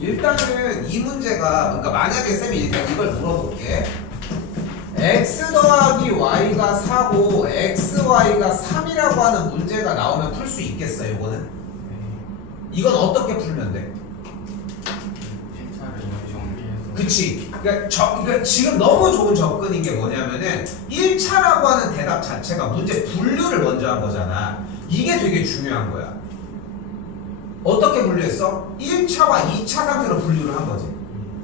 일단은 이 문제가 그러니까 만약에 쌤이 일단 이걸 물어볼게. x 더하기 y가 4고 xy가 3이라고 하는 문제가 나오면 풀 수 있겠어. 이거는 이건 어떻게 풀면 돼? 그치. 그러니까 지금 너무 좋은 접근인 게 뭐냐면은 1차라고 하는 대답 자체가 문제 분류를 먼저 한 거잖아. 이게 되게 중요한 거야. 어떻게 분류했어? 1차와 2차 상태로 분류를 한 거지.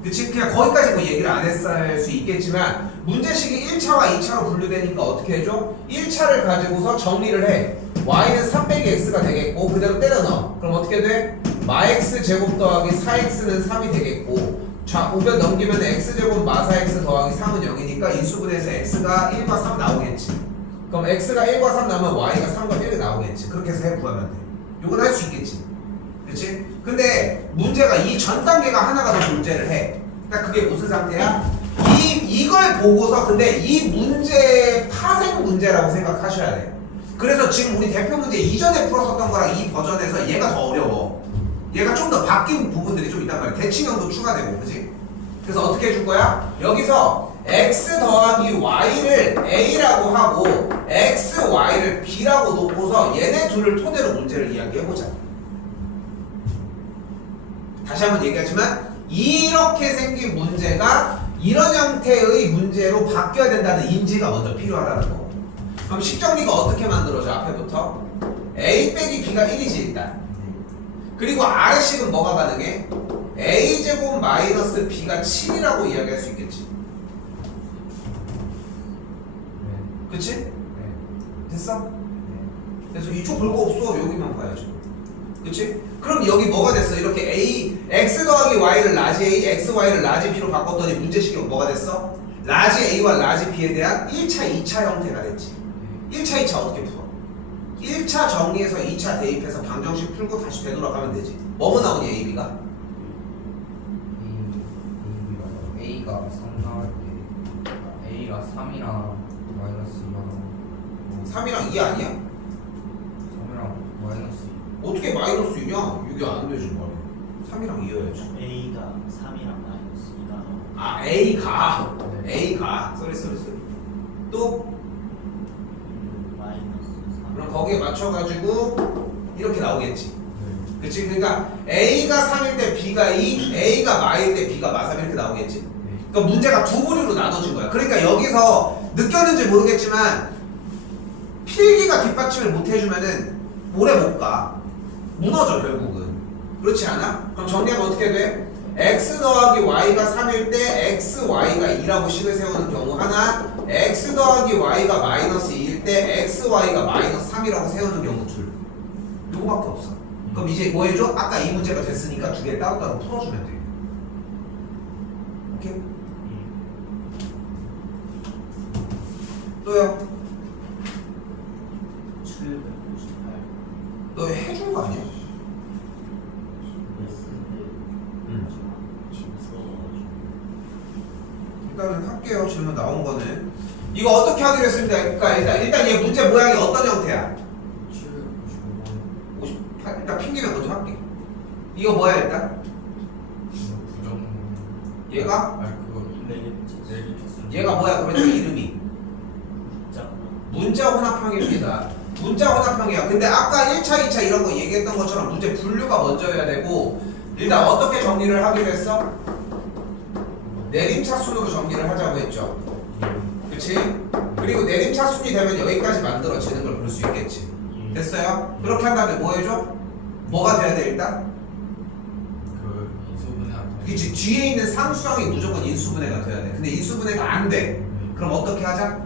그치? 그냥 거기까지 뭐 얘기를 안 했을 수 있겠지만 문제식이 1차와 2차로 분류되니까 어떻게 해줘? 1차를 가지고서 정리를 해. y는 3 빼기 x가 되겠고 그대로 때려 넣어. 그럼 어떻게 돼? 마x 제곱 더하기 4x는 3이 되겠고 우변 넘기면 x제곱 마사 x 더하기 3은 0이니까 인수분해에서 x가 1과 3 나오겠지. 그럼 x가 1과 3 나오면 y가 3과 1이 나오겠지. 그렇게 해서 해 구하면 돼. 이건 할 수 있겠지. 그치? 근데 문제가 이 전 단계가 하나가 더 문제를 해. 그러니까 그게 무슨 상태야? 이걸 보고서 근데 이 문제 파생 문제라고 생각하셔야 돼. 그래서 지금 우리 대표 문제 이전에 풀었었던 거랑 이 버전에서 얘가 더 어려워. 얘가 좀 더 바뀐 부분들이 좀 있단 말이야. 대칭형도 추가되고, 그지? 그래서 어떻게 해줄 거야? 여기서 x 더하기 y를 a라고 하고 x, y를 b라고 놓고서 얘네 둘을 토대로 문제를 이야기해보자. 다시 한번 얘기하지만 이렇게 생긴 문제가 이런 형태의 문제로 바뀌어야 된다는 인지가 먼저 필요하다는 거. 그럼 식정리가 어떻게 만들어져? 앞에부터 a 빼기 b가 1이지 일단. 그리고 아래식은 뭐가 가능해? a제곱 마이너스 b가 7이라고 이야기할 수 있겠지. 그치? 됐어? 그래서 이쪽 볼 거 없어. 여기만 봐야지. 그치? 그럼 여기 뭐가 됐어? 이렇게 x 더하기 y를 라지 a, x, y를 라지 b로 바꿨더니 문제식이 뭐가 됐어? 라지 a와 라지 b에 대한 1차, 2차 형태가 됐지. 1차, 2차 어떻게 풀어? 1차 정리해서 2차 대입해서 방정식 풀고 다시 되돌아가면 되지. 뭐뭐 나오니 a, b가? a가 3 나올 때 a가 3이랑 마이너스 2가 3이랑 2 아니야? 3이랑 마이너스 2 어떻게 마이너스 2냐? 이게 안 되지 뭐. 3이랑 2여야지. A가 3이랑 마이너스 2가 아 A가 네. A가 쏘리 또 마이너스 3. 그럼 거기에 맞춰가지고 이렇게 나오겠지. 그치? 그러니까 A가 3일 때 B가 2, A가 마일 때 B가 마3 이렇게 나오겠지. 그러니까 문제가 두 부류로 나눠진 거야. 그러니까 여기서 느꼈는지 모르겠지만 필기가 뒷받침을 못 해주면은 오래 못 가. 무너져 결국은. 그렇지 않아? 그럼 정리하면 어떻게 돼? x 더하기 y가 3일 때 x, y가 2라고 식을 세우는 경우 하나, x 더하기 y가 마이너스 2일 때 x, y가 마이너스 3이라고 세우는 경우 둘. 이거밖에 없어. 그럼 이제 뭐 해줘? 아까 이 문제가 됐으니까 두 개 따로따로 풀어주면 돼. 오케이? 또요? 758. 너 해준 거 아니야? 일단은 할게요. 질문 나온 거는 이거 어떻게 하기로 했습니다. 그러니까 일단 얘 문제 모양이 어떤 형태야? 58. 일단 핑계면 먼저 할게. 이거 뭐야 일단? 얘가? 아니 그거 얘가 뭐야? 그러면 이름이 문자 혼합형입니다. 문자 혼합형이야. 근데 아까 1차, 2차 이런 거 얘기했던 것처럼 문제 분류가 먼저여야 되고 일단 어떻게 정리를 하기로 했어? 내림차순으로 정리를 하자고 했죠. 그치? 그리고 내림차순이 되면 여기까지 만들어지는 걸 볼 수 있겠지. 됐어요? 그렇게 한 다음에 뭐 해줘? 뭐가 돼야 돼 일단? 그 인수분해 그치? 뒤에 있는 상수항이 무조건 인수분해가 돼야 돼. 근데 인수분해가 안 돼. 그럼 어떻게 하자?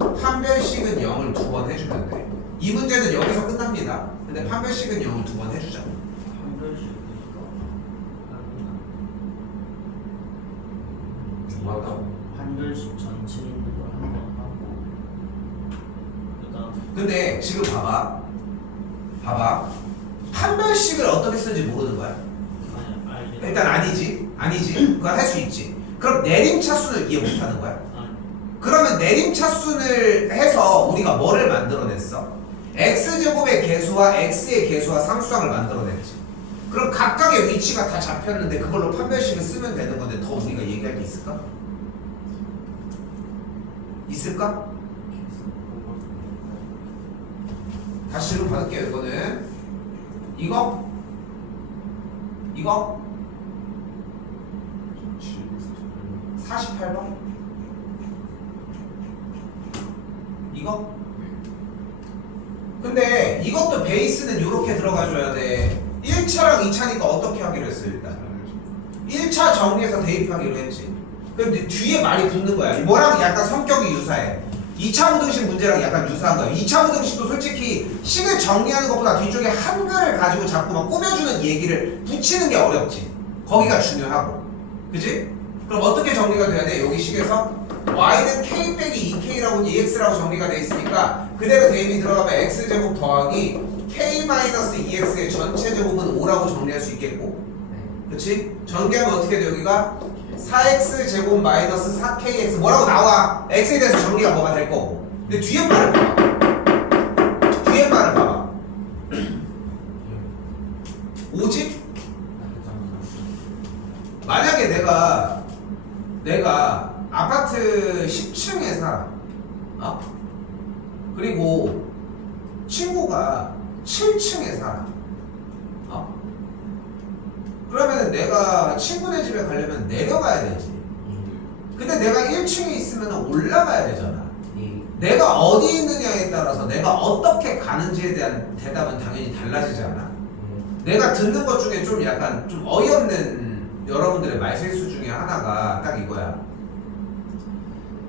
판별식은 0을 2번 해주면 돼. 이 문제는 여기서 끝납니다. 근데 판별식은 0을 2번 해주자. 한글식 전체 있는 걸 한 번 하고 그다음 근데 지금 봐봐 판별식을 어떻게 쓰는지 모르는 거야. 일단 아니지 그건 할 수 있지. 그럼 내림차순을 이해 못하는 거야. 그러면 내림차순을 해서 우리가 뭐를 만들어냈어? x제곱의 개수와 x의 개수와 상수항을 만들어냈지. 그럼 각각의 위치가 다 잡혔는데 그걸로 판별식을 쓰면 되는 건데 더 우리가 얘기할 게 있을까? 있을까? 다시 질문 받을게요. 이거는 이거 48번 이거? 근데 이것도 베이스는 이렇게 들어가줘야 돼. 1차랑 2차니까 어떻게 하기로 했어? 일단 1차 정리해서 대입하기로 했지. 근데 뒤에 말이 붙는 거야. 뭐랑 약간 성격이 유사해. 2차 무등식 문제랑 약간 유사한 거야. 2차 무등식도 솔직히 식을 정리하는 것보다 뒤쪽에 한글을 가지고 자꾸 막 꾸며주는 얘기를 붙이는 게 어렵지. 거기가 중요하고. 그지? 그럼 어떻게 정리가 돼야 돼? 여기 식에서 y는 k 빼기 2k라고 2x라고 정리가 돼 있으니까 그대로 대입이 들어가면 x제곱 더하기 k-2x의 전체 제곱은 5라고 정리할 수 있겠고, 그치? 전개하면 어떻게 돼? 여기가 4x제곱 마이너스 4kx 뭐라고 나와? x에 대해서 정리가 뭐가 될 거고. 근데 뒤에 말을 봐봐. 뒤에 말을 봐봐. 오직 만약에 내가 아파트 10층에 살아. 그리고 친구가 7층에 살아. 그러면 내가 친구네 집에 가려면 내려가야 되지. 근데 내가 1층에 있으면 올라가야 되잖아. 내가 어디 있느냐에 따라서 내가 어떻게 가는지에 대한 대답은 당연히 달라지지 않아? 내가 듣는 것 중에 좀 약간 좀 어이없는 여러분들의 말실수 중에 하나가 딱 이거야.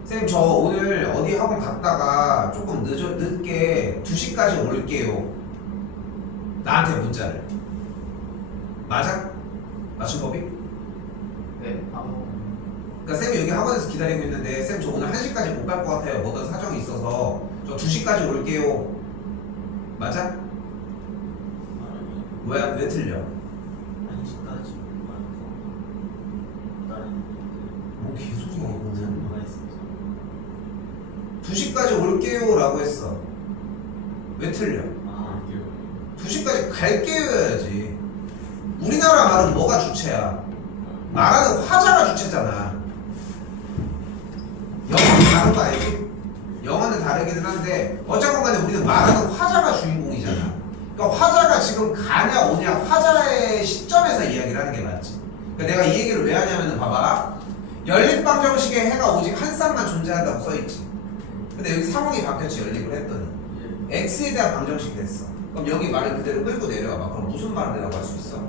쌤, 저 오늘 어디 학원 갔다가 조금 늦게 2시까지 올게요. 나한테 문자를. 맞아? 맞춤법이? 네. 그러니까 쌤이 여기 학원에서 기다리고 있는데 쌤 저 오늘 1시까지 못 갈 것 같아요. 어떤 사정이 있어서 저 2시까지 올게요. 맞아? 왜 틀려? 1시까지 뭐 개소리야 이거. 2시까지 올게요 라고 했어. 왜 틀려? 2시까지 갈게요야지. 우리나라 말은 뭐가 주체야? 말하는 화자가 주체잖아. 영어는 다른 거 알지? 영어는 다르기는 한데 어쨌건 간에 우리는 말하는 화자가 주인공이잖아. 그러니까 화자가 지금 가냐 오냐 화자의 시점에서 이야기를 하는 게 맞지. 그러니까 내가 이 얘기를 왜 하냐면 봐봐. 연립방정식에 해가 오직 한 쌍만 존재한다고 써있지. 근데 여기 상황이 바뀌었지. 연립을 했더니 x에 대한 방정식이 됐어. 그럼 여기 말을 그대로 끌고 내려와봐. 그럼 무슨 말이라고 할 수 있어?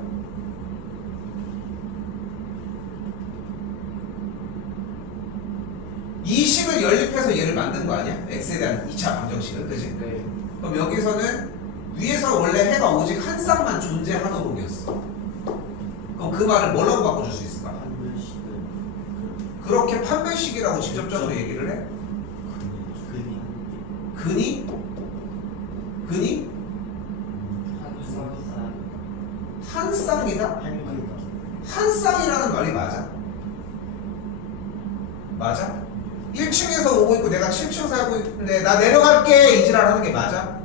이 식을 연립해서 얘를 만든 거 아니야? x에 대한 2차 방정식을. 그지? 네. 그럼 여기서는 위에서 원래 해가 오직 한 쌍만 존재하도록이었어. 그럼 그 말을 뭐라고 바꿔줄 수 있을까? 그렇게 판별식이라고 직접적으로 얘기를 해? 근이? 한 쌍이다? 한 쌍이라는 말이 맞아? 맞아? 1층에서 오고 있고 내가 7층 살고 있는데 나 내려갈게 이지랄 하는 게 맞아?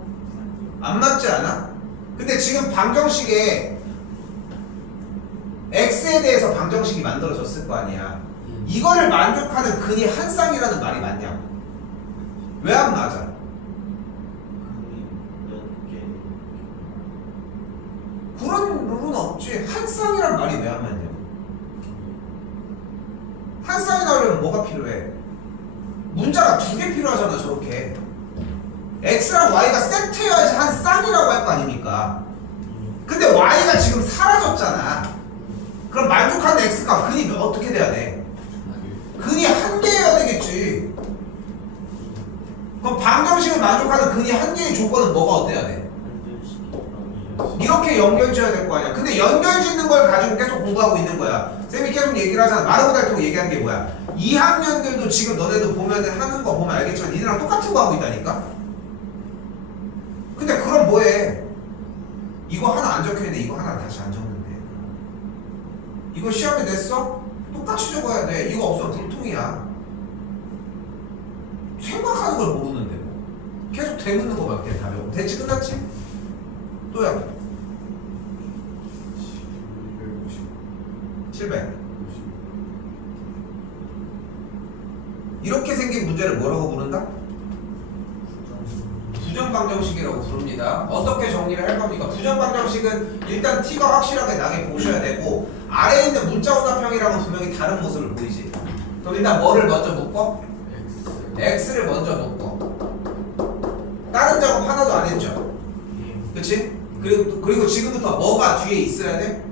안 맞지 않아? 근데 지금 방정식에 x에 대해서 방정식이 만들어졌을 거 아니야. 이거를 만족하는 근이 한 쌍이라는 말이 맞냐고. 왜 안 맞아? 그런 룰은 없지. 한 쌍이란 말이 왜 안 맞냐고. 한 쌍이 나오려면 뭐가 필요해? 문자가 2개 필요하잖아. 저렇게 x랑 y가 세트여야지 한 쌍이라고 할 거 아닙니까? 근데 y가 지금 사라졌잖아. 그럼 만족하는 x가 근이 어떻게 돼야 돼? 근이 한 개여야 되겠지. 그럼 방정식을 만족하는 근이 한 개의 조건은 뭐가 어때야 돼? 이렇게 연결지어야 될 거 아니야. 근데 연결짓는 걸 가지고 계속 공부하고 있는 거야. 쌤이 계속 얘기를 하잖아. 마르고 닳고 얘기하는 게 뭐야? 2학년들도 지금 너네도 보면은 하는 거 보면 알겠지만 니네랑 똑같은 거 하고 있다니까? 근데 그럼 뭐해? 이거 하나 안 적혀있는데 이거 하나 다시 안 적는데 이거 시험에 냈어? 똑같이 적어야 돼. 이거 없으면 불통이야. 생각하는 걸 모르는데 뭐. 계속 되묻는 거밖에 답이 없고. 대치 끝났지? 또야. 700. 이렇게 생긴 문제를 뭐라고 부른다? 부정방정식이라고 부릅니다. 어떻게 정리를 할 겁니까? 부정방정식은 일단 t가 확실하게 나게 보셔야 되고 아래에 있는 문자오답형이랑은 분명히 다른 모습을 보이지. 그럼 일단 뭐를 먼저 묶어? x를 먼저 묶어. 다른 작업 하나도 안 했죠? 그치? 그리고 지금부터 뭐가 뒤에 있어야 돼?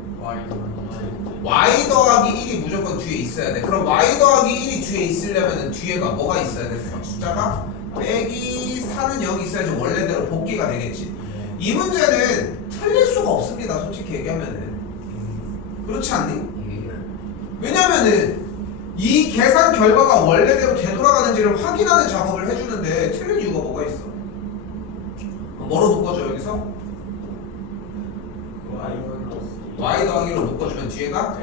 y 더하기 1이 무조건 뒤에 있어야 돼. 그럼 y 더하기 1이 뒤에 있으려면 뒤에가 뭐가 있어야 돼? 숫자가 빼기 4는 0이 있어야지 원래대로 복귀가 되겠지. 이 문제는 틀릴 수가 없습니다. 솔직히 얘기하면은. 그렇지 않니? 왜냐면은 이 계산 결과가 원래대로 되돌아가는지를 확인하는 작업을 해주는데 틀린 이유가 뭐가 있어? 뭐로 묶어줘 여기서? y 더하기로 묶어주면 뒤에가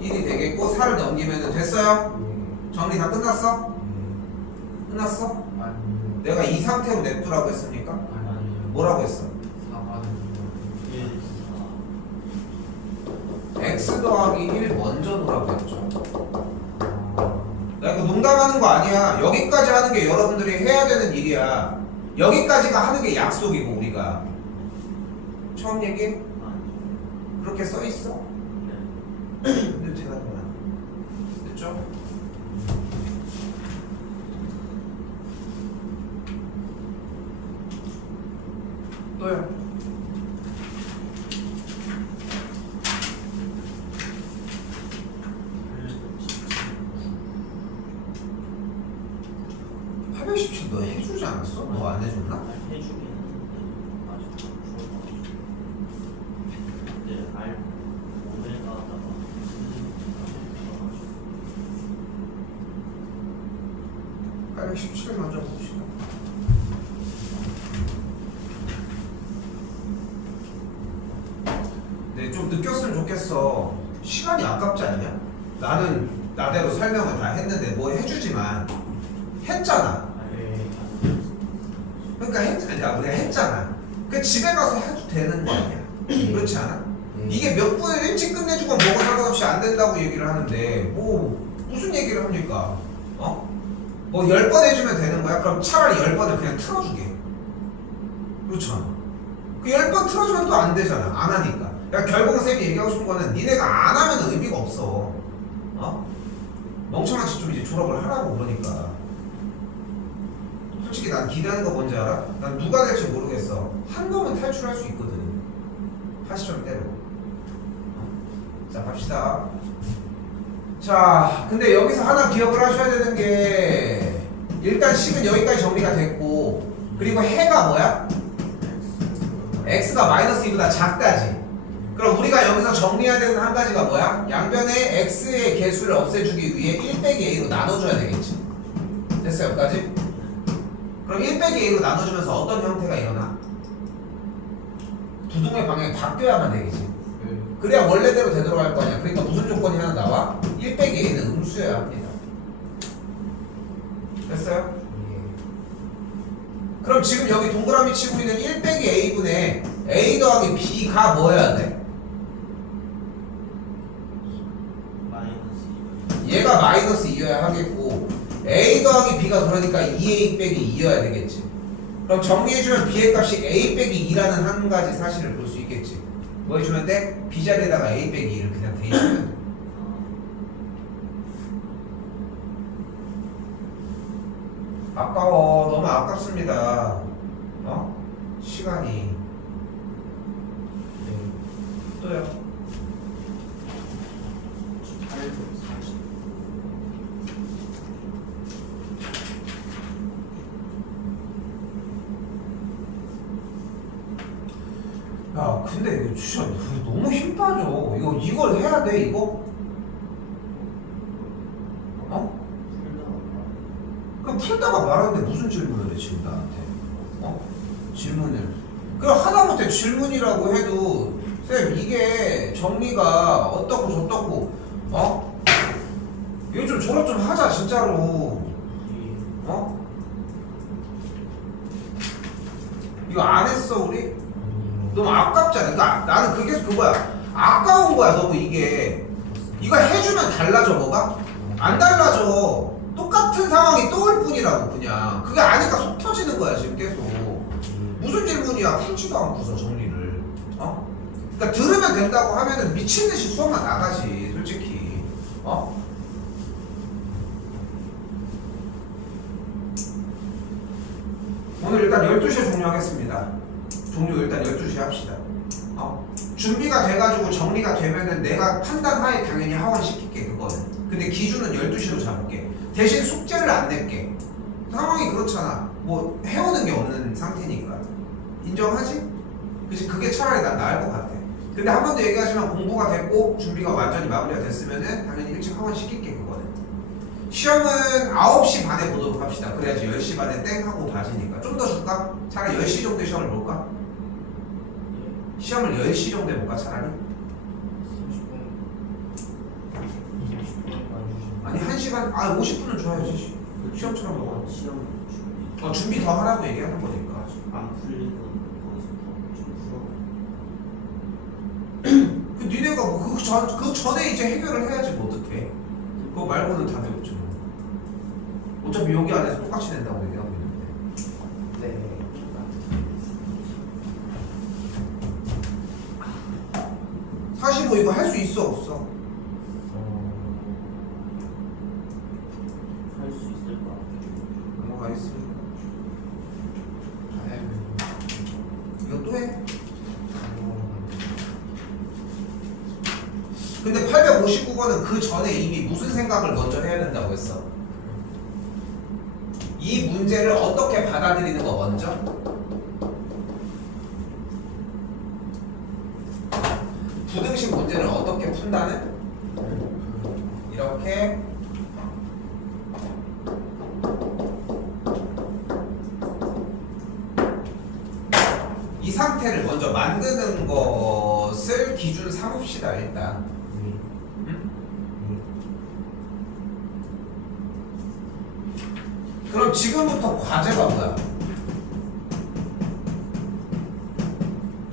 1이 되겠고 4를 넘기면 됐어요? 정리 다 끝났어? 끝났어? 내가 이 상태로 냅두라고 했습니까? 뭐라고 했어? x 더하기 1 먼저 놓으라고 했죠. 나 이거 농담하는 거 아니야. 여기까지 하는 게 여러분들이 해야 되는 일이야. 여기까지가 하는 게 약속이고 우리가 처음 얘기? 그렇게 써있어? 근데 제가 뭐야? 됐죠? 또요. 너 해주지 않았어? 너 안 해줬나? 해주긴 했는데 아직 근데 알 오메가다가 817 먼저 봅시다. 네, 좀 느꼈으면 좋겠어. 시간이 아깝지 않냐? 나는 나대로 설명을 다 했는데 뭐 해주지만 했잖아. 그러니까 했잖아. 우리가 했잖아. 그 집에 가서 해도 되는 거 아니야? 그렇지 않아? 이게 몇 분을 일찍 끝내주건 뭐가 상관없이 안 된다고 얘기를 하는데 뭐 무슨 얘기를 합니까? 어? 뭐 10번 해주면 되는 거야? 그럼 차라리 10번을 그냥 틀어주게. 그렇죠? 그 10번 틀어주면 또 안 되잖아. 안 하니까. 그러니까 결국은 쌤이 얘기하고 싶은 거는 니네가 안 하면 의미가 없어. 어? 멍청한 짓 좀 이제 졸업을 하라고 그러니까. 솔직히 난 기대하는 거 뭔지 알아? 난 누가 될지 모르겠어. 한 놈은 탈출할 수 있거든. 80점대로. 자, 갑시다. 자, 근데 여기서 하나 기억을 하셔야 되는 게 일단 식은 여기까지 정리가 됐고 그리고 해가 뭐야? x가 마이너스 2보다 작다지. 그럼 우리가 여기서 정리해야 되는 한 가지가 뭐야? 양변에 x의 개수를 없애주기 위해 1 빼기 a로 나눠줘야 되겠지. 됐어요? 여기까지? 그럼 1 빼기 a로 나눠주면서 어떤 형태가 일어나? 부동의 방향이 바뀌어야만 되겠지. 그래야 원래대로 되돌아갈 거 아니야. 그러니까 무슨 조건이 하나 나와? 1 빼기 a는 음수여야 합니다. 됐어요? 그럼 지금 여기 동그라미 치고 있는 1 빼기 a분의 a 더하기 b가 뭐여야 돼? 얘가 마이너스 2여야 하겠고 a 더하기 b가 그러니까 2a 빼기 2여야 되겠지. 그럼 정리해주면 b의 값이 a 빼기 2라는 한 가지 사실을 볼 수 있겠지. 뭐 해주면 돼? b 자리에다가 a 빼기 2를 그냥 대입하면 돼. 아까워. 너무 아깝습니다. 어? 시간이. 또요. 야, 근데 이거 진짜 너무 힘 빠져. 이걸 해야 돼, 이거? 어? 그럼 풀다가 말하는데 무슨 질문을 해, 지금 나한테? 어? 질문을. 그럼 하다못해 질문이라고 해도, 쌤, 이게 정리가 어떻고 저떻고, 어? 이거 좀 졸업 좀 하자, 진짜로. 어? 이거 안 했어, 우리? 너무 아깝잖아. 그러니까 나는 그게 그거야. 아까운 거야, 너무 이게. 이거 해주면 달라져 뭐가? 안 달라져. 똑같은 상황이 또 올 뿐이라고 그냥. 그게 아니까 속 터지는 거야 지금 계속. 무슨 질문이야? 풀지도 않고서 정리를. 어? 그러니까 들으면 된다고 하면은 미친듯이 수업만 나가지 솔직히. 어? 오늘 일단 12시에 종료하겠습니다. 종료 일단 12시에 합시다. 준비가 돼가지고 정리가 되면은 내가 판단하에 당연히 하원시킬게 그거는. 근데 기준은 12시로 잡을게. 대신 숙제를 안 낼게. 상황이 그렇잖아. 뭐 해오는 게 없는 상태니까. 인정하지? 그치? 그게 차라리 난 나을 것 같아. 근데 한 번 더 얘기하지만 공부가 됐고 준비가 완전히 마무리가 됐으면은 당연히 일찍 하원시킬게 그거는. 시험은 9시 반에 보도록 합시다. 그래야지 10시 반에 땡 하고 봐지니까. 좀 더 줄까? 차라리 10시 정도에 시험을 볼까? 시험을 10시 정도에 볼까 차라리? 30분 아니 1시간, 50분은 줘야지. 시험처럼 먹어. 시험 준비 더 하라고 얘기하는 거니까. 안 풀리고 거기서 좀 풀어. 니네가 뭐 그 전에 이제 해결을 해야지 뭐 어떡해. 그거 말고는 다 되겠죠. 어차피 여기 안에서 똑같이 낸다고 얘기하고 있는데. 네. 사실 뭐 이거 할 수 있어 없어? 할 수 있을 것 같아요. 뭐가 있어? 해. 이거 또 해? 근데 859번은 그 전에 이미 무슨 생각을 먼저 해야 된다고 했어? 이 문제를 어떻게 받아들이는 거 먼저? 부등식 문제를 어떻게 푼다는? 이렇게 이 상태를 먼저 만드는 것을 기준 삼읍시다 일단. 그럼 지금부터 과제가 뭐야?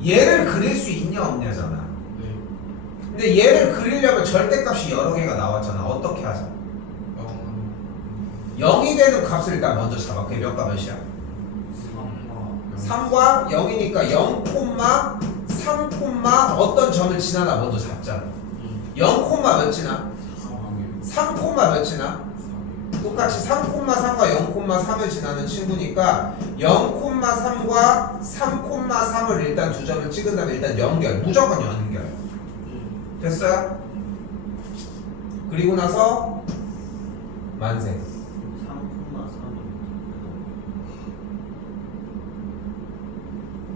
얘를 그릴 수 있냐 없냐잖아. 근데 얘를 그리려면 절대값이 여러 개가 나왔잖아. 어떻게 하자? 0이 되는 값을 일단 먼저 잡아. 그게 몇 과 몇이야? 3과 0이니까 0, 3, 어떤 점을 지나나 먼저 잡자. 0, 몇 지나? 3, 몇 지나? 똑같이 3,3과 0,3을 지나는 친구니까 0,3과 3,3을 일단 두 점을 찍은 다음에 일단 연결. 무조건 연결. 됐어요? 그리고 나서 만세. 3,3은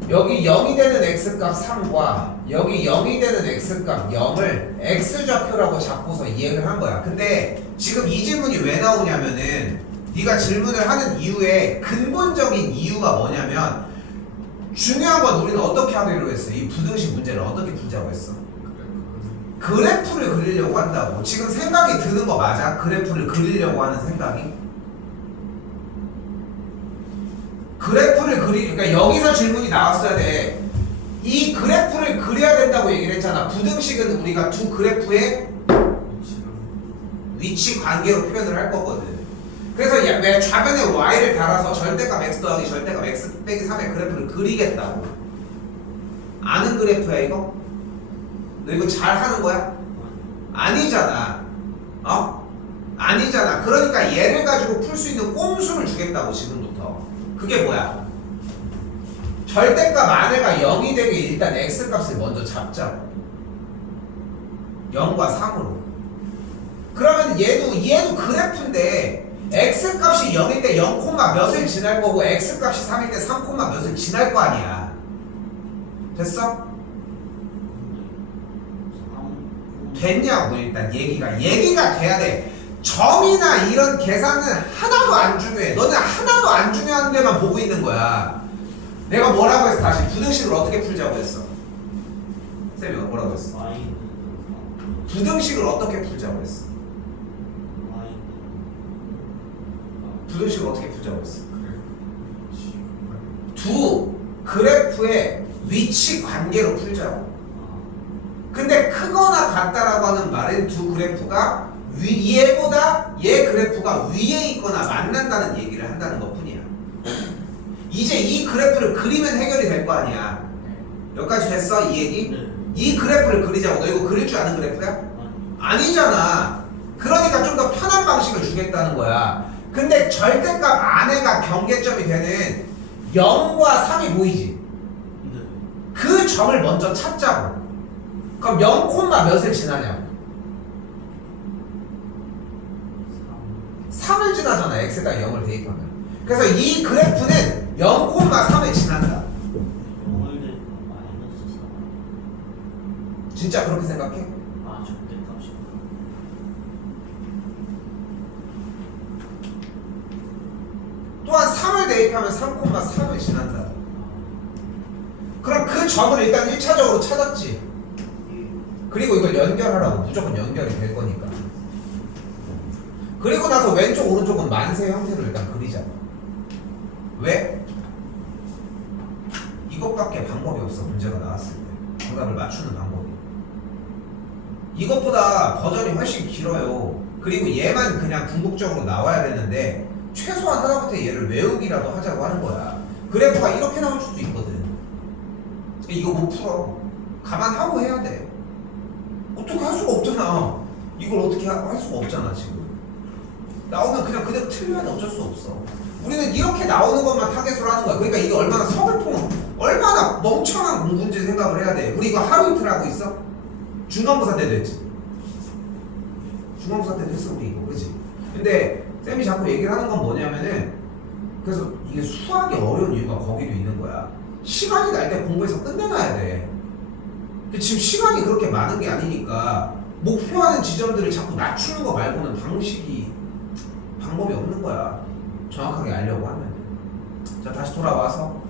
여기 0이 되는 x값 3과 여기 0이 되는 x값 0을 x좌표라고 잡고서 이해를 한 거야. 근데 지금 이 질문이 왜 나오냐면은 네가 질문을 하는 이유의 근본적인 이유가 뭐냐면 중요한 건 우리는 어떻게 하기로 했어? 이 부등식 문제를 어떻게 풀자고 했어? 그래프를 그리려고 한다고. 지금 생각이 드는 거 맞아? 그래프를 그리려고 하는 생각이? 그래프를 그러니까 여기서 질문이 나왔어야 돼. 이 그래프를 그려야 된다고 얘기를 했잖아. 부등식은 우리가 두 그래프의 위치 관계로 표현을 할 거거든. 그래서 왜 좌변에 y를 달아서 절대값 x 더하기 절대값 x 빼기 3의 그래프를 그리겠다고. 아는 그래프야 이거? 너 이거 잘 하는 거야? 아니잖아. 아니잖아. 그러니까 얘를 가지고 풀 수 있는 꼼수를 주겠다고 지금부터. 그게 뭐야? 절대값 안에가 0이 되게 일단 x값을 먼저 잡자. 0과 3으로. 그러면 얘도 그래프인데 x값이 0일 때 0, 몇을 지날 거고 x값이 3일 때 3, 몇을 지날 거 아니야. 됐어? 됐냐고. 일단 얘기가 돼야 돼. 점이나 이런 계산은 하나도 안 중요해. 너는 하나도 안 중요한 데만 보고 있는 거야. 내가 뭐라고 했어? 다시 부등식을 어떻게 풀자고 했어? 쌤이 뭐라고 했어? 부등식을 어떻게 풀자고 했어? 부등식을 어떻게 풀자고 했어? 두 그래프의 위치 관계로 풀자고. 근데 크거나 같다라고 하는 말은 두 그래프가 얘보다 얘 그래프가 위에 있거나 만난다는 얘기를 한다는 것 뿐이야. 이제 이 그래프를 그리면 해결이 될 거 아니야. 여기까지 됐어? 이 얘기? 네. 이 그래프를 그리자고. 너 이거 그릴 줄 아는 그래프야? 아니잖아. 그러니까 좀 더 편한 방식을 주겠다는 거야. 근데 절대값 안에가 경계점이 되는 0과 3이 보이지? 네. 그 점을 먼저 찾자고. 그럼 0, 몇을 지나냐고. 3을 지나잖아. x에다 0을 대입하면. 그래서 이 그래프는 0, 3을 지난다. 0을 대입하면 마이너스 3. 진짜 그렇게 생각해? 아, 절대값이. 또한 3을 대입하면 3, 3을 지난다. 그럼 그 점을 일단 1차적으로 찾았지. 그리고 이걸 연결하라고. 무조건 연결이 될 거니까. 그리고 나서 왼쪽 오른쪽은 만세 형태로 일단 그리자. 왜? 이것밖에 방법이 없어. 문제가 나왔을 때 정답을 맞추는 방법이. 이것보다 버전이 훨씬 길어요. 그리고 얘만 그냥 궁극적으로 나와야 되는데 최소한 하나부터 얘를 외우기라도 하자고 하는 거야. 그래프가 이렇게 나올 수도 있거든. 이거 못 풀어. 감안하고 해야 돼. 어떻게 할 수가 없잖아. 이걸 어떻게 할 수가 없잖아. 지금 나오면 그냥 그대로 틀리면 어쩔 수 없어. 우리는 이렇게 나오는 것만 타겟으로 하는 거야. 그러니까 이게 얼마나 서글픈, 얼마나 멍청한 공부인지 생각을 해야 돼. 우리 이거 하루 이틀 하고 있어? 중간고사 때도 했지. 중간고사 때도 했어 우리 이거. 그치? 근데 쌤이 자꾸 얘기를 하는 건 뭐냐면은, 그래서 이게 수학이 어려운 이유가 거기도 있는 거야. 시간이 날 때 공부해서 끝내놔야 돼. 근데 지금 시간이 그렇게 많은 게 아니니까 목표하는 지점들을 자꾸 낮추는 거 말고는 방법이 없는 거야. 정확하게 알려고 하면. 자, 다시 돌아와서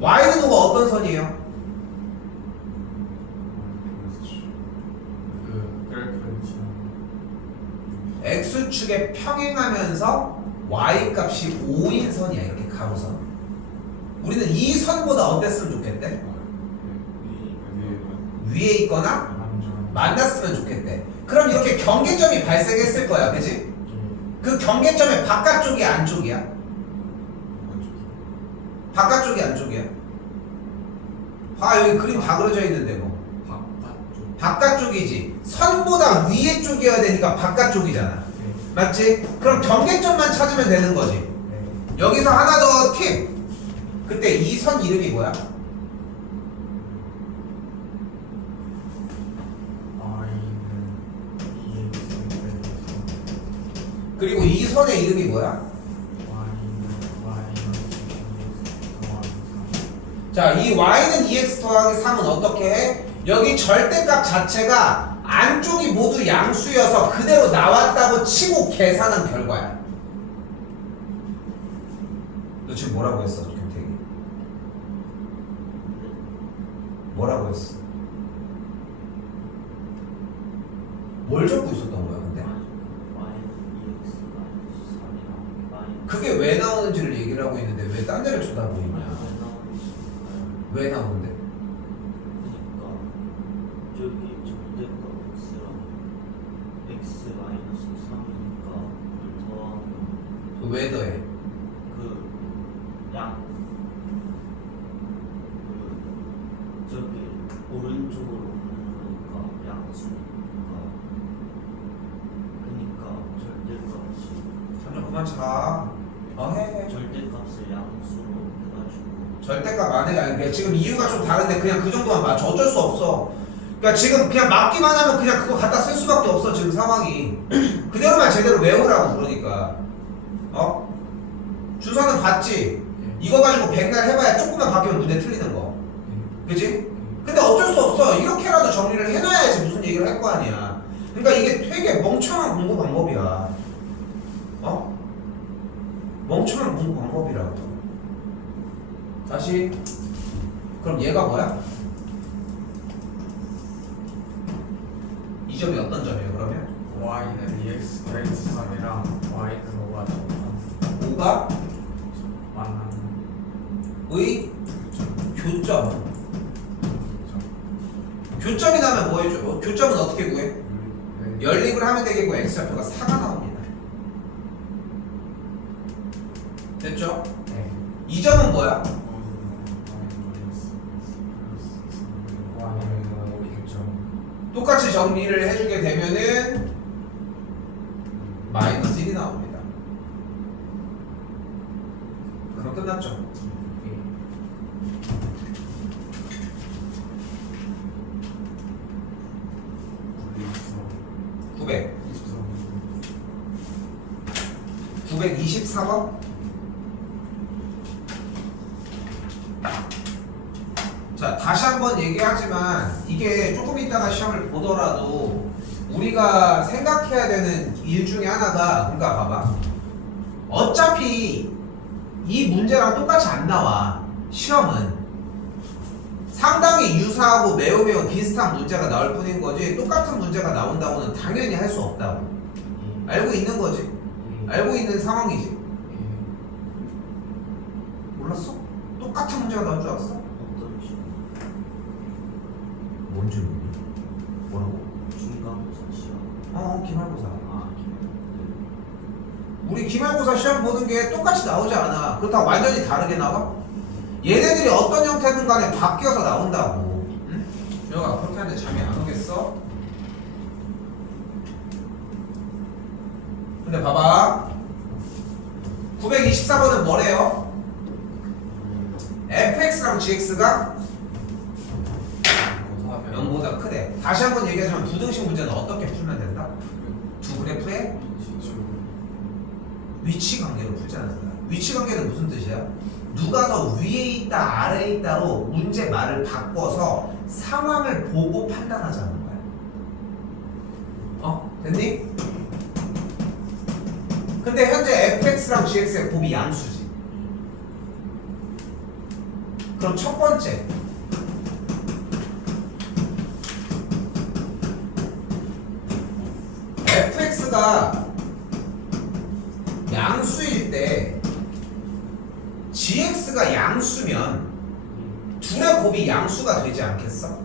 y는 누가 어떤 선이에요? 그 그래프를 x축에 평행하면서 y값이 5인 선이야. 이렇게 가로선. 우리는 이 선보다 어땠으면 좋겠대? 위에 있거나 만났으면 좋겠대. 그럼 이렇게 경계점이 발생했을 거야. 그지? 그 경계점의 바깥쪽이 안쪽이야? 바깥쪽이 안쪽이야? 봐, 여기 그림 다 그려져 있는데 뭐. 바깥쪽이지. 선보다 위에 쪽이어야 되니까 바깥쪽이잖아. 맞지? 그럼 경계점만 찾으면 되는 거지. 여기서 하나 더 팁. 그때 이 선 이름이 뭐야? 그리고 이 선의 이름이 뭐야? 자, 이 y는 2x 더하기 3은 어떻게 해? 여기 절대값 자체가 안쪽이 모두 양수여서 그대로 나왔다고 치고 계산한 결과야. 너 지금 뭐라고 했어, 김태기? 뭐라고 했어? 뭘 적고 있었던 거야, 근데? 그게 왜 나오는지를 얘기를 하고 있는데 왜 딴 데를 쳐다보고 있냐? 왜 나오는데? 그러니까 저기 절대값이랑 x 마이너스 3이니까 그걸 더하면 왜 더해? 저기 오른쪽으로 오르니까 양수니까 그러니까 절대값이 잠깐 그만 자. 해. 절대값을 양수로 해가지고 절대값 안해가 아니라 지금 이유가 좀 다른데 그냥 그 정도만 맞춰. 어쩔 수 없어. 그러니까 지금 그냥 맞기만 하면 그냥 그거 갖다 쓸 수밖에 없어. 지금 상황이 그대로만 제대로 외우라고. 그러니까 준서는 봤지? 이거 가지고 백날 해봐야 조금만 바뀌면 문제 틀리는 거. 그치? 근데 어쩔 수 없어. 이렇게라도 정리를 해놔야지 무슨 얘기를 할 거 아니야. 그러니까 이게 되게 멍청한 공부 방법이야. 멍청한 공부 방법이라고. 다시. 그럼 얘가 뭐야? 이 점이 어떤 점이에요 그러면? y는 2x 더하기 3이랑 y는 5가 5가 만나는 의 교점. 교점이 나면 뭐 해줘? 교점은 어떻게 구해? 네. 연립을 하면 되겠고 x좌표가 4가 나옵니다. 됐죠? 네. 이 점은 뭐야? 똑같이 정리를 해주게 되면은 마이너스 1이 나옵니다. 그럼 끝났죠? 924번? 자, 다시 한번 얘기하지만 이게 조금 있다가 시험을 보더라도 우리가 생각해야 되는 일 중에 하나가, 그러니까 봐봐, 어차피 이 문제랑 똑같이 안 나와. 시험은 상당히 유사하고 매우 비슷한 문제가 나올 뿐인 거지 똑같은 문제가 나온다고는 당연히 할 수 없다고. 알고 있는 거지. 알고 있는 상황이지. 몰랐어? 똑같은 문제가 나올 줄 알았어? 어떤 시험? 뭔 질문이? 뭐라고? 중간고사 시험. 기말고사. 아, 우리 기말고사 시험 보는 게 똑같이 나오지 않아. 그렇다고 완전히 다르게 나와? 얘네들이 어떤 형태든 간에 바뀌어서 나온다고. 응? 준혁아, 그렇게 하는데 잠이 안 오겠어? 근데 봐봐, 924번은 뭐래요? fx랑 gx가 0보다 크대. 다시 한번 얘기하자면 부등식 문제는 어떻게 풀면 된다? 두 그래프의 위치 관계로 풀자는 거야. 위치 관계는 무슨 뜻이야? 누가 더 위에 있다 아래에 있다로 문제 말을 바꿔서 상황을 보고 판단하자는 거야. 됐니? 근데 현재 fx랑 gx의 곱이 양수지. 그럼 첫 번째, fx가 양수일 때 gx가 양수면 둘의 곱이 양수가 되지 않겠어?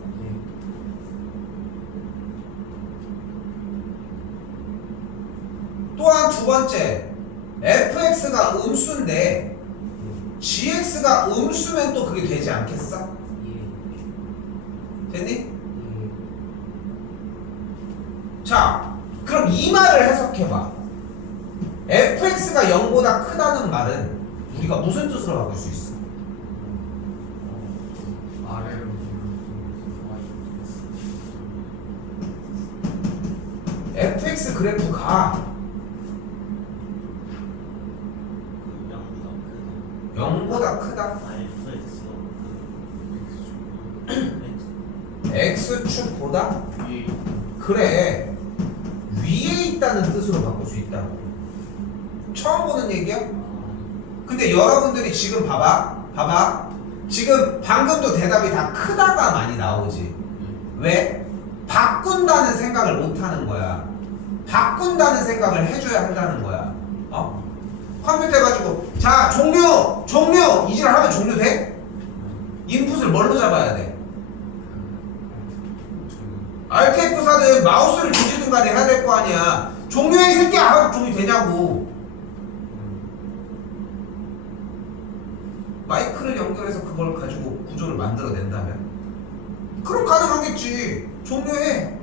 또한 두 번째, fx가 음수인데 gx가 음수면 또 그게 되지 않겠어? 됐니? 자, 그럼 이 말을 해석해봐. fx가 0보다 크다는 말은 우리가 무슨 뜻으로 바꿀 수 있어? 아래로 fx 그래프가 0보다 크다? x축보다? 그래, 위에 있다는 뜻으로 바꿀 수 있다고. 처음 보는 얘기야? 근데 여러분들이 지금 봐봐 지금 방금도 대답이 다 크다가 많이 나오지. 왜? 바꾼다는 생각을 못 하는 거야. 바꾼다는 생각을 해줘야 한다는 거야. 컴퓨터 해가지고 자 종료 이지랄 하면 종료돼? 인풋을 뭘로 잡아야 돼? Alt F4든 마우스를 조지든 간에 해야 될 거 아니야. 종료해 이 새끼야 하고 종료되냐고. 마이크를 연결해서 그걸 가지고 구조를 만들어낸다면 그럼 가능하겠지. 종료해.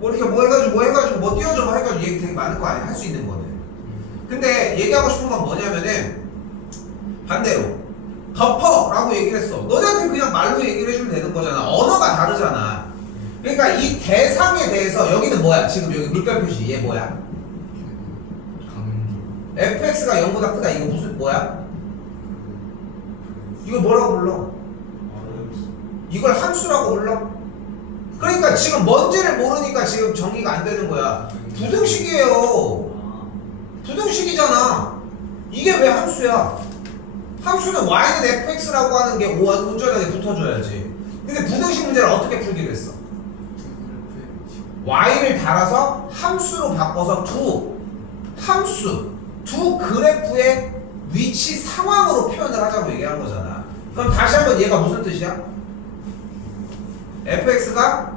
뭐 이렇게 뭐 해가지고 뭐 띄워줘 해가지고 얘기 되게 많을 거 아니야. 할 수 있는 거는. 근데 얘기하고 싶은 건 뭐냐면은 반대로 덮어라고 얘기를 했어. 너네한테 그냥 말로 얘기를 해주면 되는 거잖아. 언어가 다르잖아. 그러니까 이 대상에 대해서 여기는 뭐야? 지금 여기 물결 표시 얘 뭐야? fx가 0보다 크다. 이거 무슨 뭐야? 이걸 뭐라고 불러? 이걸 함수라고 불러? 그러니까 지금 뭔지를 모르니까 지금 정의가 안 되는 거야. 부등식이에요. 부등식이잖아. 이게 왜 함수야? 함수는 y는 fx라고 하는 게 운전하게 붙어줘야지. 근데 부등식 문제를 어떻게 풀기로 했어? y를 달아서 함수로 바꿔서 두 그래프의 위치 상황으로 표현을 하자고 얘기한 거잖아. 그럼 다시 한번 얘가 무슨 뜻이야? fx가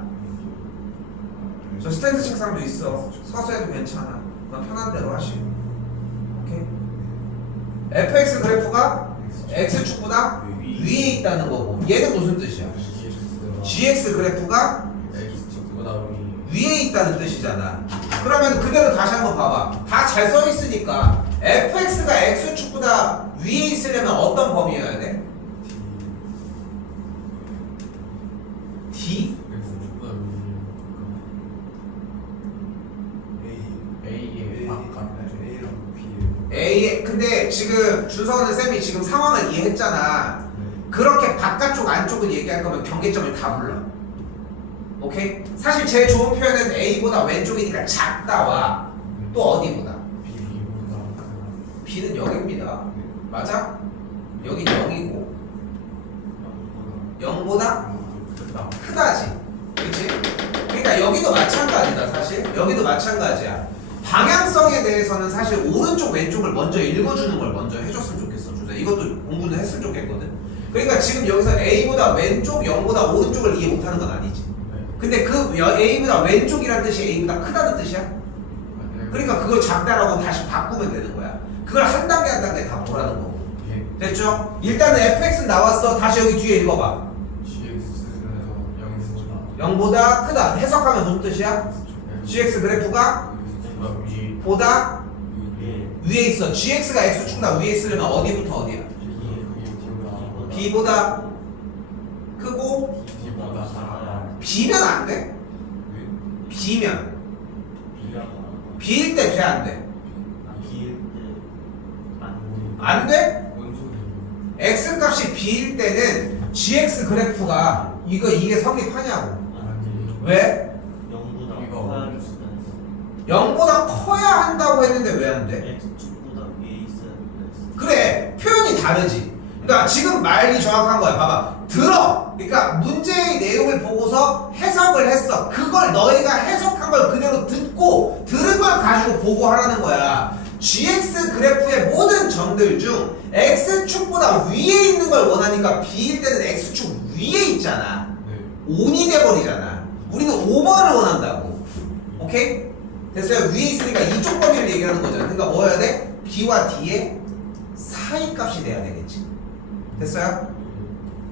저 스탠드 책상도 있어. 서서 해도 괜찮아. 그건 편한 대로 하시고. 오케이? fx 그래프가 x축보다 위에 있다는 거고 얘는 무슨 뜻이야? gx 그래프가 x축보다 위에 있다는 뜻이잖아. 그러면 그대로 다시 한번 봐봐. 다 잘 써 있으니까 fx가 x축보다 위에 있으려면 어떤 범위여야 돼? d? x축보다 A의 바깥 A 근데 지금 준서는 쌤이 지금 상황을 이해했잖아. 그렇게 바깥쪽 안쪽을 얘기할 거면 경계점을 다 불러. 오케이? 사실 제일 좋은 표현은 A보다 왼쪽이니까 작다와 또 어디보다? B는 0입니다. 맞아? 여기 0이고 0보다 크다지. 그치? 그러니까 여기도 마찬가지다. 사실 여기도 마찬가지야. 방향성에 대해서는 사실 오른쪽 왼쪽을 먼저 읽어주는 걸 먼저 해줬으면 좋겠어. 주자. 이것도 공부는 했으면 좋겠거든. 그러니까 지금 여기서 A보다 왼쪽, 0보다 오른쪽을 이해 못하는 건 아니지. 근데 그 A보다 왼쪽이란 뜻이 A보다 크다는 뜻이야. 그러니까 그걸 작다라고 다시 바꾸면 되는 거야. 그걸 한 단계 한 단계 다 보라는 거고. 됐죠? 일단은 fx는 나왔어. 다시 여기 뒤에 읽어봐. gx는 0보다 크다. 해석하면 무슨 뜻이야? gx 그래프가 보다 위에 있어. gx가 x축보다 위에 있으려면 어디부터 어디야? b보다 크고 D보다 작아. b면 안 돼? b면 b일 때 돼 안 돼? 안 돼? 뭔 소리? x 값이 b일 때는 gx 그래프가 이게 성립하냐고. 왜? 0보다 커야 한다고 했는데 왜 안 돼? 그래, 표현이 다르지. 그러니까 지금 말이 정확한 거야. 봐봐. 들어. 그러니까 문제의 내용을 보고서 해석을 했어. 그걸 너희가 해석한 걸 그대로 듣고 들은 걸 가지고 보고하라는 거야. gx 그래프의 모든 점들 중 x축보다 위에 있는 걸 원하니까 b일 때는 x축 위에 있잖아. 온이 돼버리잖아. 우리는 5번을 원한다고. 오케이? 됐어요? 위에 있으니까 이쪽 범위를 얘기하는 거잖아. 그러니까 뭐 해야 돼? b와 d의 사이 값이 돼야 되겠지. 됐어요?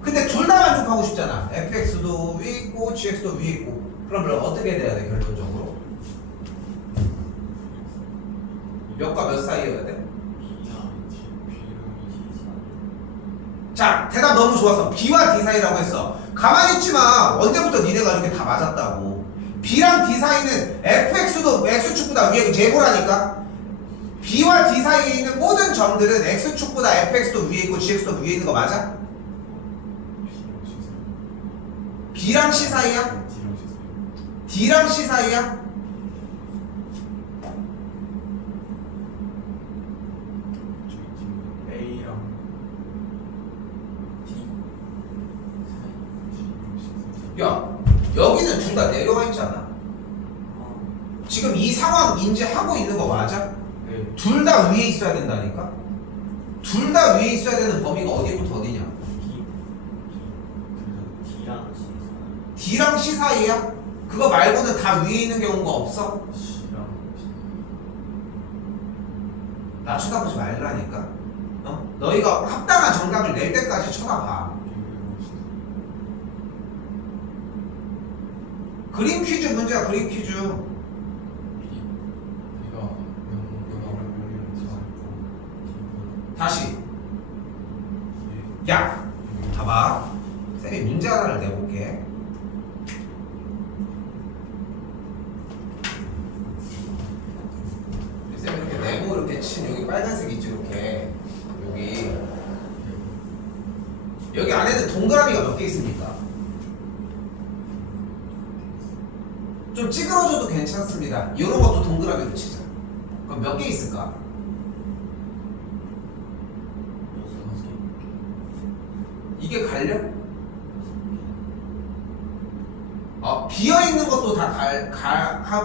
근데 둘 다 만족하고 싶잖아. fx도 위에 있고 gx도 위에 있고. 그럼 어떻게 돼야 돼? 결론적으로 몇과 몇 사이여야 돼? 자, 대답 너무 좋았어. b와 d 사이라고 했어. 가만히 있지마. 언제부터 니네가 이렇게 다 맞았다고. b랑 d 사이는 fx도 x축보다 위에 제곱라니까. b와 d 사이에 있는 모든 점들은 x축보다 fx도 위에 있고 gx도 위에 있는 거 맞아? b랑 c 사이야? d랑 c 사이야? A랑 D 야, 여기는 둘 다 내려와 있잖아. 지금 이 상황 인지하고 있는 거 맞아? 네. 둘 다 위에 있어야 된다니까? 둘 다 위에 있어야 되는 범위가 어디부터 어디냐? D랑 C 사이야? 그거 말고는 다 위에 있는 경우가 없어? C랑 나 쳐다보지 말라니까. 어? 너희가 합당한 정답을 낼 때까지 쳐다봐. 그림 퀴즈 문제야. 그림 퀴즈. B가 0보다 다시. 야, 봐봐. 쌤이 문제 하나를 내볼게. 쌤이 이렇게 네모 이렇게 친 여기 빨간색 있지 이렇게 여기 안에는 동그라미가 몇 개 있습니까? 좀 찌그러져도 괜찮습니다. 이런 것도 동그라미로 치자. 그럼 몇 개 있을까? 이게 갈려? 비어있는 것도 다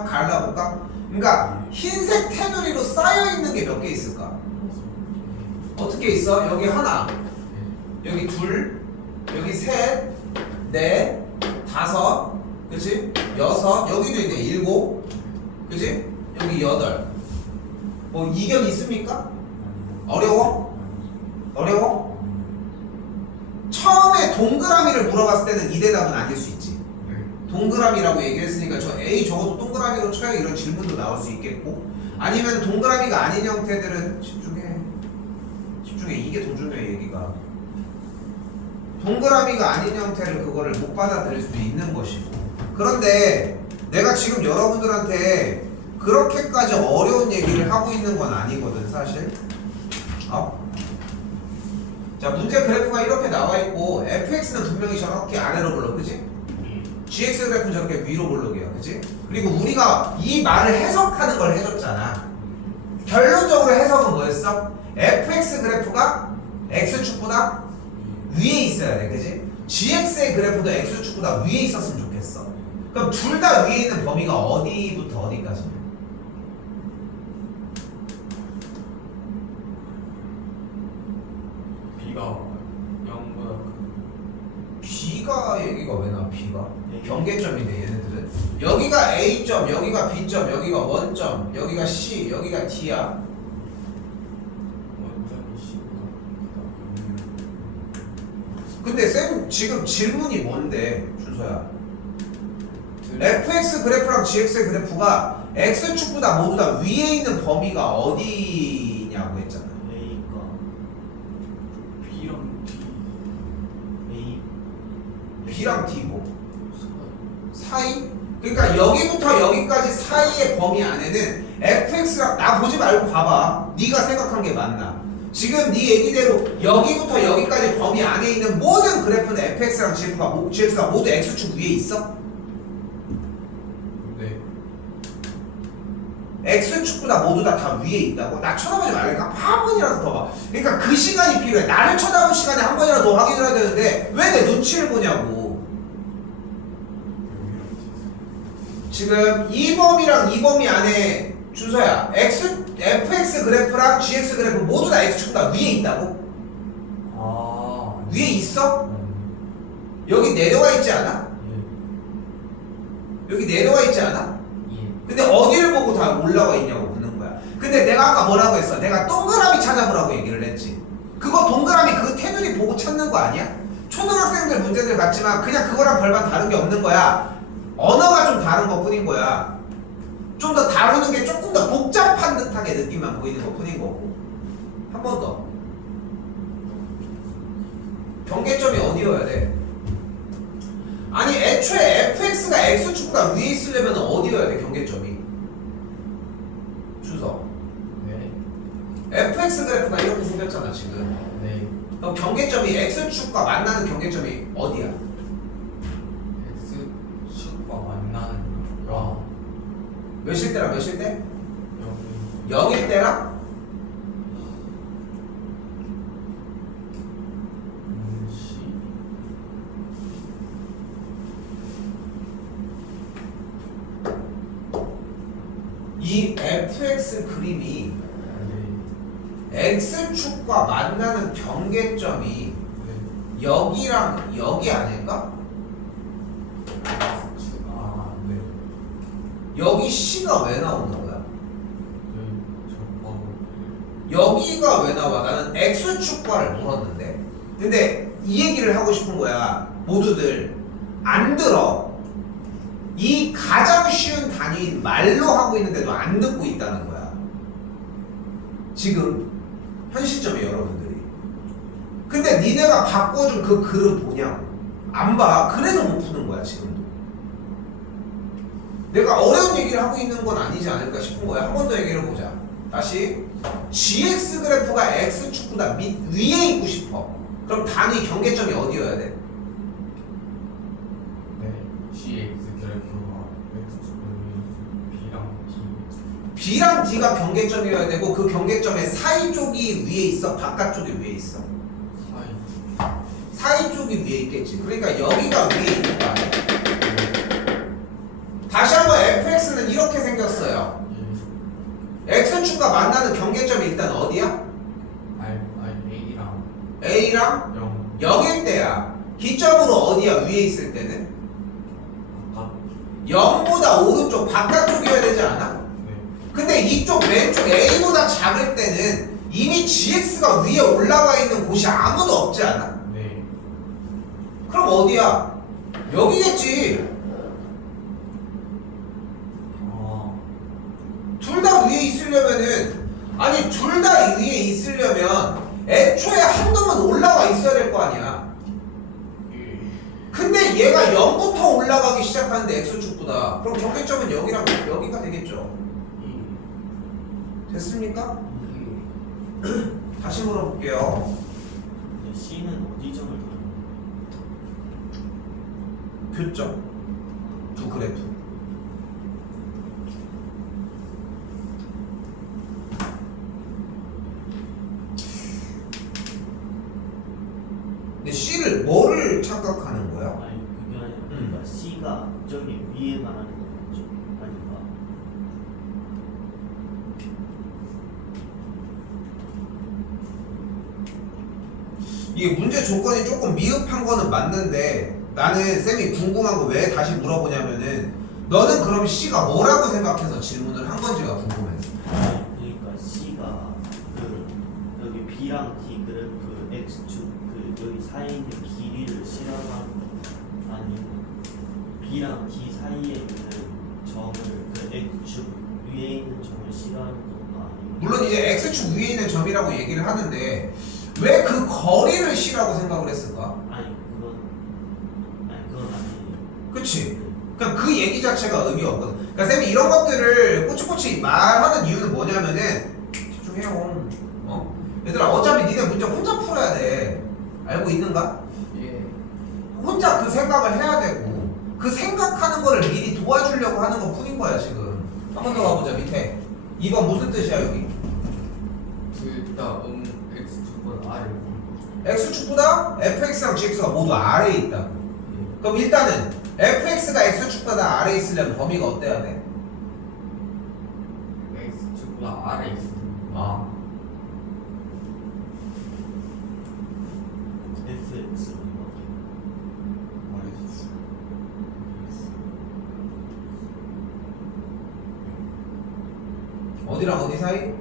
갈라볼까? 그러니까 흰색 테두리로 쌓여있는 게 몇 개 있을까? 어떻게 있어? 여기 하나, 여기 둘, 여기 셋, 넷, 5, 그치? 6, 여기도 있네. 7, 그치? 여기 8. 뭐 이견 있습니까? 어려워? 어려워? 처음에 동그라미를 물어봤을 때는 이 대답은 아닐 수 있지. 동그라미라고 얘기했으니까 저 A 적어도 동그라미로 쳐야 이런 질문도 나올 수 있겠고, 아니면 동그라미가 아닌 형태들은 집중해. 이게 더 중요해. 얘기가 동그라미가 아닌 형태를 그거를 못 받아들일 수도 있는 것이고. 그런데 내가 지금 여러분들한테 그렇게까지 어려운 얘기를 하고 있는 건 아니거든 사실. 자, 문제 그래프가 이렇게 나와 있고 fx는 분명히 저렇게 아래로 볼록, 그치? gx 그래프는 저렇게 위로 볼록이야, 그치? 그리고 우리가 이 말을 해석하는 걸 해줬잖아. 결론적으로 해석은 뭐였어? fx 그래프가 x축보다 위에 있어야 돼, 그치? gx의 그래프도 x축보다 위에 있었으면 좋겠어. 그럼 둘 다 위에 있는 범위가 어디부터 어디까지냐? B가 0보다 B가 얘기가 왜 나와? B가? 경계점인데 얘네들은 여기가 A점, 여기가 B점, 여기가 원점, 여기가 C, 여기가 D야. 원점이 C보다 근데 쌤 지금 질문이 뭔데, 준서야? fx 그래프랑 gx의 그래프가 x축보다 모두 다 위에 있는 범위가 어디냐고 했잖아. A가 B랑 D A B랑 D 뭐? 사이? 그러니까 여기부터 여기까지 사이의 범위 안에는 fx랑, 나 보지 말고 봐봐. 네가 생각한 게 맞나? 지금 네 얘기대로 여기부터 여기까지 범위 안에 있는 모든 그래프는 fx랑 gx가 모두 x축 위에 있어? 네. x축보다 모두 다 위에 있다고? 나 쳐다보지 말라니까. 한 번이라도 더 봐. 그러니까 그 시간이 필요해. 나를 쳐다볼 시간에 한 번이라도 더 확인해야 되는데 왜 내 눈치를 보냐고. 지금 이 범위랑 이 범위 안에 준서야 fx 그래프랑 gx 그래프 모두 다 x축보다 위에 있다고? 위에 있어? 여기 내려와 있지 않아? 여기 내려와 있지 않아? 근데 어디를 보고 다 올라와 있냐고 묻는 거야. 근데 내가 아까 뭐라고 했어? 내가 동그라미 찾아보라고 얘기를 했지. 그거 동그라미 그 테두리 보고 찾는 거 아니야? 초등학생들 문제들 같지만 그냥 그거랑 별반 다른 게 없는 거야. 언어가 좀 다른 것 뿐인 거야. 좀 더 다루는 게 조금 더 복잡한 듯하게 느낌만 보이는 것 뿐인 거고. 한 번 더. 경계점이 어디여야 돼? 아니 애초에 fx가 x축보다 위에 있으려면 어디여야 돼? 경계점이 주서. 네. fx 그래프가 이렇게 생겼잖아 지금. 네. 그럼 경계점이 x축과 만나는 경계점이 어디야? X축과 만나는 몇일 때랑 몇일 때? 0이 0일 때랑? C 이 fx 그림이 x축과 만나는 경계점이 여기랑 여기 아닐까? 네. 여기 C가 왜 나오는 거야? 저 여기가 왜 나와? 나는 x축과를 물었는데. 근데 이 얘기를 하고 싶은 거야. 모두들 안 들어. 이 가장 쉬운 단위인 말로 하고 있는데도 안 듣고 있다는 거야. 지금 현 시점에 여러분들이. 근데 니네가 바꿔준 그 글은 뭐냐고. 안 봐. 그래서 못 푸는 거야 지금도. 내가 어려운 얘기를 하고 있는 건 아니지 않을까 싶은 거야. 한 번 더 얘기를 해보자. 다시 gx 그래프가 x축보다 위에 있고 싶어. 그럼 단위 경계점이 어디여야 돼? 네. CX 그래프가 B랑 D. B랑 D가 경계점이어야 되고 그 경계점의 사이 쪽이 위에 있어? 바깥쪽이 위에 있어? 사이 쪽이 위에 있겠지. 그러니까 여기가 위에 있는 거 아니야? 다시 한번 fx는 이렇게 생겼어요. x축과 만나는 경계점이 일단 어디야? A랑 A랑 0. 0일 때야. 기점으로 어디야? 위에 있을 때는? 0보다 오른쪽 바깥쪽이어야 되지 않아? 네. 근데 이쪽 왼쪽 A보다 작을 때는 이미 GX가 위에 올라와 있는 곳이 아무도 없지 않아? 네. 그럼 어디야? 여기겠지. 둘 다 위에 있으려면은, 아니 둘 다 위에 있으려면 애초에 한 놈은 올라와 있어야 될 거 아니야. 근데 얘가 0부터 올라가기 시작하는데 X축보다. 그럼 경계점은 여기랑 여기가 되겠죠. 됐습니까? 다시 물어볼게요. C는 어디 점을 그리는 교점 두 그래프. 근데 C를 뭐를 착각하는 거야? 아니 그게 아니라 그러니까 C가 저기 위에 말하는 거죠. 아닌가? 이게 문제 조건이 조금 미흡한 거는 맞는데 나는 쌤이 궁금한 거 왜 다시 물어보냐면은 너는 그럼 C가 뭐라고 생각해서 질문을 한 건지가 궁금해서. 그러니까 C가 그 여기 B랑 D 그래프 X축 그 여기 사이에 있는 길이를 C라고 하는 거 아니면 B랑 D 사이에 있는 점을 그 X축 위에 있는 점을 C라는 건가 아니면 물론 이제 X축 위에 있는 점이라고 얘기를 하는데 왜 그 거리를 C라고 생각을 했을까? 아니 그건 아니에요. 그치? 그러니까 그 얘기 자체가 의미 없거든. 그러니까 쌤이 이런 것들을 꼬치꼬치 말하는 이유는 뭐냐면은 집중해요. 얘들아 어차피 니네 문제 혼자 풀어야 돼. 알고 있는가? 예. 혼자 그 생각을 해야 되고 그 생각하는 거를 미리 도와주려고 하는 것 뿐인 거야 지금. 한 번 더 가보자. 밑에 2번 무슨 뜻이야 여기? 둘다 X축보다 아래로. X축보다 fx랑 gx가 모두 아래에 있다. 그럼 일단은 fx가 x축보다 아래에 있으려면 범위가 어때야 돼? X축보다 아래 있습니다. 아. FX 아래 있어. 어디랑 어디 사이?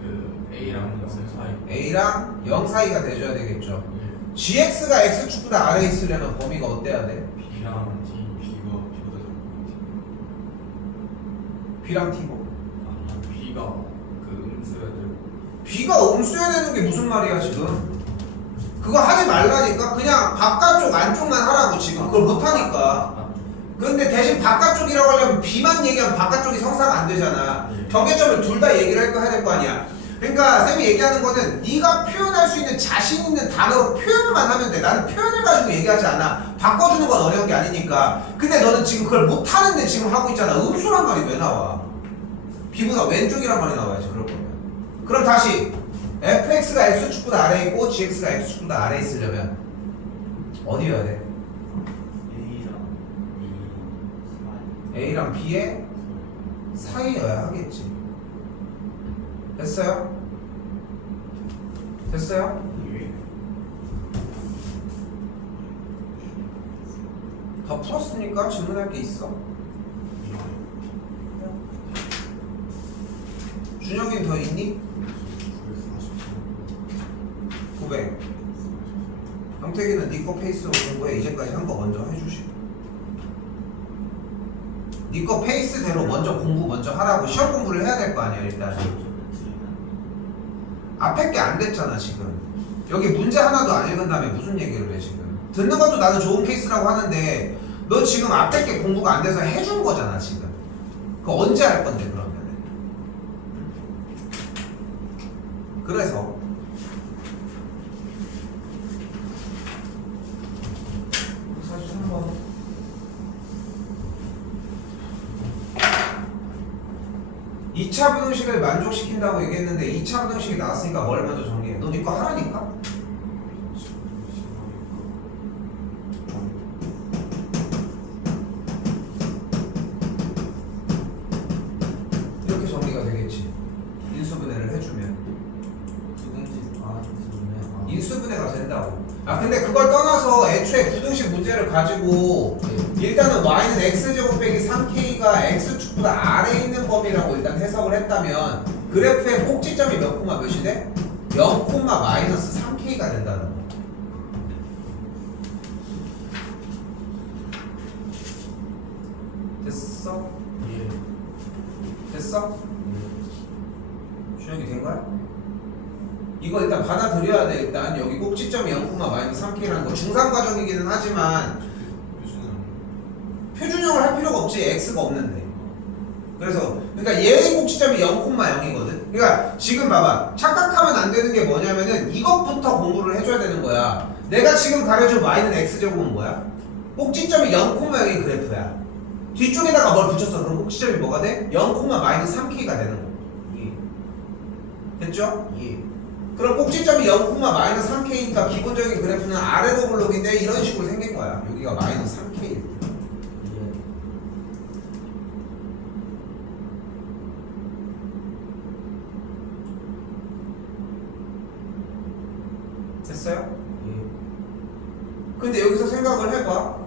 그 A랑 0 사이. A랑 0 사이가 돼줘야 되겠죠. 예. gx가 x축보다 아래에 있으려면 범위가 어때야 돼? B랑 D, B보다 작고 b랑 t고. B가 그 음수여야 되고. b가 음수여야 되는 게 무슨 말이야 지금? 그거 하지 말라니까. 그냥 바깥쪽 안쪽만 하라고 지금. 그걸 못하니까. 근데 대신 바깥쪽이라고 하려면 b만 얘기하면 바깥쪽이 성사가 안 되잖아. 경계점을 둘 다 얘기를 해야 될 거 아니야. 그러니까 쌤이 얘기하는 거는 네가 표현할 수 있는 자신 있는 단어로 표현만 하면 돼. 나는 표현을 가지고 얘기하지 않아. 바꿔주는 건 어려운 게 아니니까. 근데 너는 지금 그걸 못하는데 지금 하고 있잖아. 음수란 말이 왜 나와? b보다 왼쪽이란 말이 나와야지 그럴 거면. 그럼 다시 fx가 x축보다 아래에 있고 gx가 x축보다 아래에 있으려면 어디여야 돼? A랑 B의 사이여야 하겠지. 됐어요? 됐어요? 다 풀었으니까 질문할 게 있어. 준혁이는 더 있니? 900. 형택이는 네 거 페이스로 공부해. 이제까지 한 거 먼저 해주시고. 네 거 페이스대로 먼저 공부 먼저 하라고. 시험 공부를 해야 될 거 아니야 일단. 앞에 게 안 됐잖아 지금. 여기 문제 하나도 안 읽은 다음에 무슨 얘기를 해 지금. 듣는 것도 나는 좋은 케이스라고 하는데 너 지금 앞에 게 공부가 안 돼서 해준 거잖아 지금. 그거 언제 할 건데 그러면은. 그래서 43번 이 2차 부등식을 만족시킨다고 얘기했는데 2차 부등식이 나왔으니까 뭘 먼저 정리해? 너 네 거 하라니까? 이렇게 정리가 되겠지. 인수분해를 해주면 인수분해가 된다고. 아 근데 그걸 떠나서 애초에 부등식 문제를 가지고 일단은 y는 x제곱 빼기 3k가 x축보다 아래에 있는 범위라고 일단 해석을 했다면 그래프의 꼭지점이 몇 콤마 몇이 돼? 0 콤마 마이너스 3k가 된다는 거. 됐어? 예. 됐어? 주역이 된 거야? 이거 일단 받아들여야 돼. 일단 여기 꼭지점이 0, 마이너스 3k라는 거 중상 과정이기는 하지만 표준형을 할 필요가 없지. x가 없는데. 그래서 그러니까 얘의 꼭지점이 0, 0이거든. 그러니까 지금 봐봐. 착각하면 안 되는 게 뭐냐면은 이것부터 공부를 해줘야 되는 거야. 내가 지금 가려준 y는 x제곱은 뭐야? 꼭지점이 0, 0이 그래프야. 뒤쪽에다가 뭘 붙였어? 그럼 꼭지점이 뭐가 돼? 0, 마이너스 3k가 되는 거. 됐죠? 예. 그럼 꼭지점이 0, 마이너스 3k니까 기본적인 그래프는 아래로 블록인데 이런 식으로 생긴 거야. 여기가 마이너스 3k. 예. 됐어요? 예. 근데 여기서 생각을 해봐.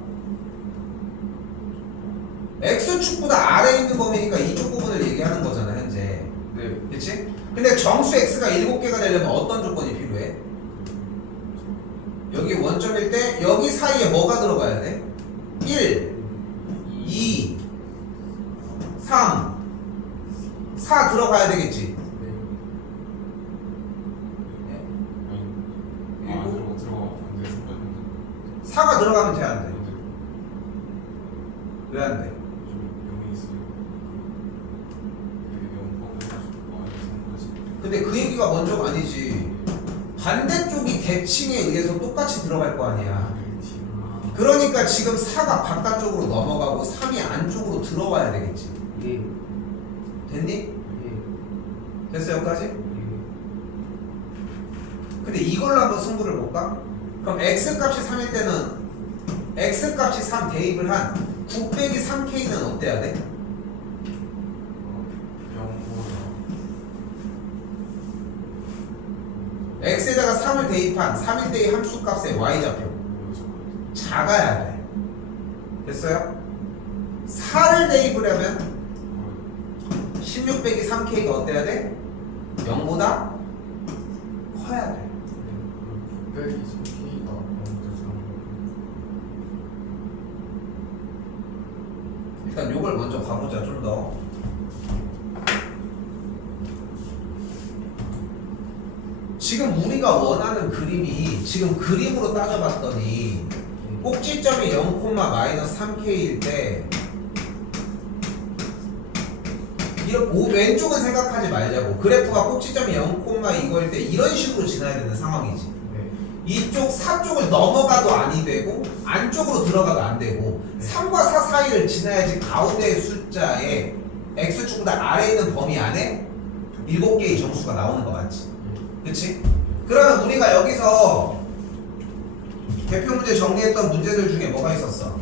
x축보다 아래에 있는 범위니까 이쪽 부분을 얘기하는 거잖아 현재. 네. 그치? 근데 정수 x가 7개가 되려면 어떤 조건이 필요해? 여기 원점일 때 여기 사이에 뭐가 들어가야 돼? 1, 2, 3, 4 들어가야 되겠지. 네. 아, 들어가. 근데 4가 들어가면 돼, 안 돼? 왜 안 돼? 영이 있어요. 근데 그 얘기가 먼저가 아니지. 반대쪽이 대칭에 의해서 똑같이 들어갈 거 아니야. 그러니까 지금 4가 바깥쪽으로 넘어가고 3이 안쪽으로 들어와야 되겠지. 예. 됐니? 예. 됐어 여기까지? 예. 근데 이걸로 한번 승부를 볼까? 그럼 x값이 3일 때는 x값이 3 대입을 한 9 빼기 3k는 어때야 돼? 0보다 x에다가 3을 대입한 3일대의 함수값의 y좌표 작아야 돼. 됐어요? 4를 대입을 하면 16 빼기 3k가 어때야 돼? 0보다 커야 돼. 빼기 3K가 0보다 일단 요걸 먼저 가보자. 좀 더. 지금 우리가 원하는 그림이 지금 그림으로 따져봤더니 꼭지점이 0, 마이너스 3k일 때 이렇게 왼쪽은 생각하지 말자고. 그래프가 꼭지점이 0, 이거일 때 이런 식으로 지나야 되는 상황이지. 네. 이쪽 4 쪽을 넘어가도 아니 되고 안쪽으로 들어가도 안 되고 3과 4 사이를 지나야지 가운데의 숫자에 x축보다 아래에 있는 범위 안에 7개의 정수가 나오는 거 맞지? 그치? 그러면 우리가 여기서 대표 문제 정리했던 문제들 중에 뭐가 있었어?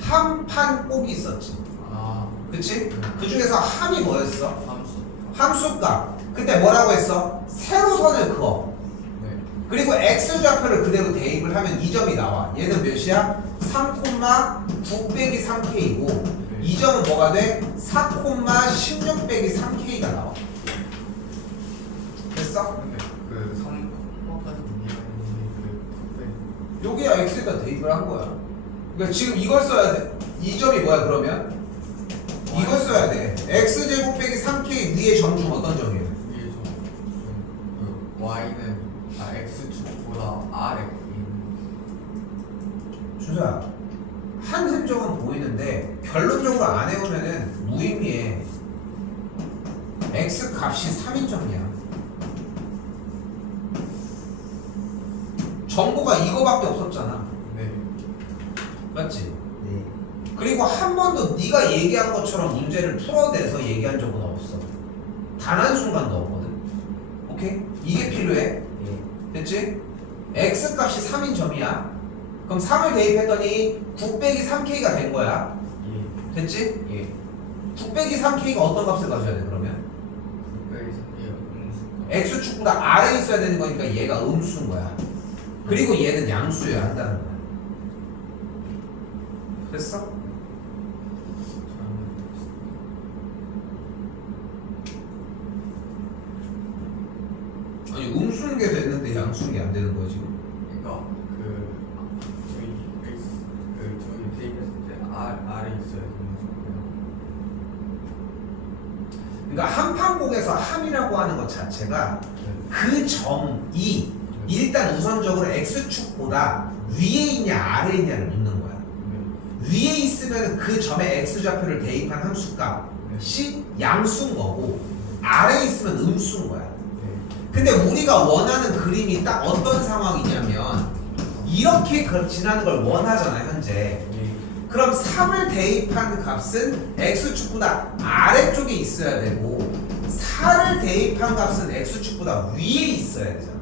함판 꼭이 있었지. 아, 그치? 그 중에서 함이 뭐였어? 함수. 함수값. 그때 뭐라고 했어? 세로선을 그어. 네. 그리고 x좌표를 그대로 대입을 하면 이 점이 나와. 얘는 몇이야? 3, 9 빼기 3k이고 이 점은 뭐가 돼? 4, 16 빼기 3k가 나와. 됐어? 근데 그 3번까지 얘기했는데 여기야 x에다 대입을 한 거야. 그러니까 지금 이걸 써야 돼. 이 점이 뭐야 그러면? 이걸 써야 돼. x제곱 빼기 3k 위에 점 중 어떤 점이에요? 위에 그 y는 x축보다 아래. 주자 한 흔적은 보이는데 결론적으로 안 해오면은 무의미해. x 값이 3인 점이야. 정보가 이거밖에 없었잖아. 네. 맞지? 네. 그리고 한 번도 네가 얘기한 것처럼 문제를 풀어내서 얘기한 적은 없어. 단 한순간도 없거든. 오케이? 이게 필요해. 예. 됐지? x값이 3인 점이야. 그럼 3을 대입했더니 9 빼기 3k가 된 거야. 예. 됐지? 예. 9 빼기 3k가 어떤 값을 가져야 돼 그러면? 빼기 3K가 음수. x축보다 아래에 있어야 되는 거니까 얘가 음수인 거야. 그리고 얘는 양수여야 한다는 거야. 됐어? 아니 음수는 게 됐는데 양수는 게 안 되는 거지. 그러니까 저희 대입했을 때 R에 있어야 되는 거고요. 그러니까 한판공에서 함이라고 하는 것 자체가 그 점이 일단 우선적으로 x축보다 위에 있냐 아래에 있냐를 묻는 거야. 위에 있으면 그 점에 x좌표를 대입한 함수값이 양수인 거고 아래에 있으면 음수인 거야. 근데 우리가 원하는 그림이 딱 어떤 상황이냐면 이렇게 지나는 걸 원하잖아 현재. 그럼 3을 대입한 값은 x축보다 아래쪽에 있어야 되고 4를 대입한 값은 x축보다 위에 있어야 되잖아.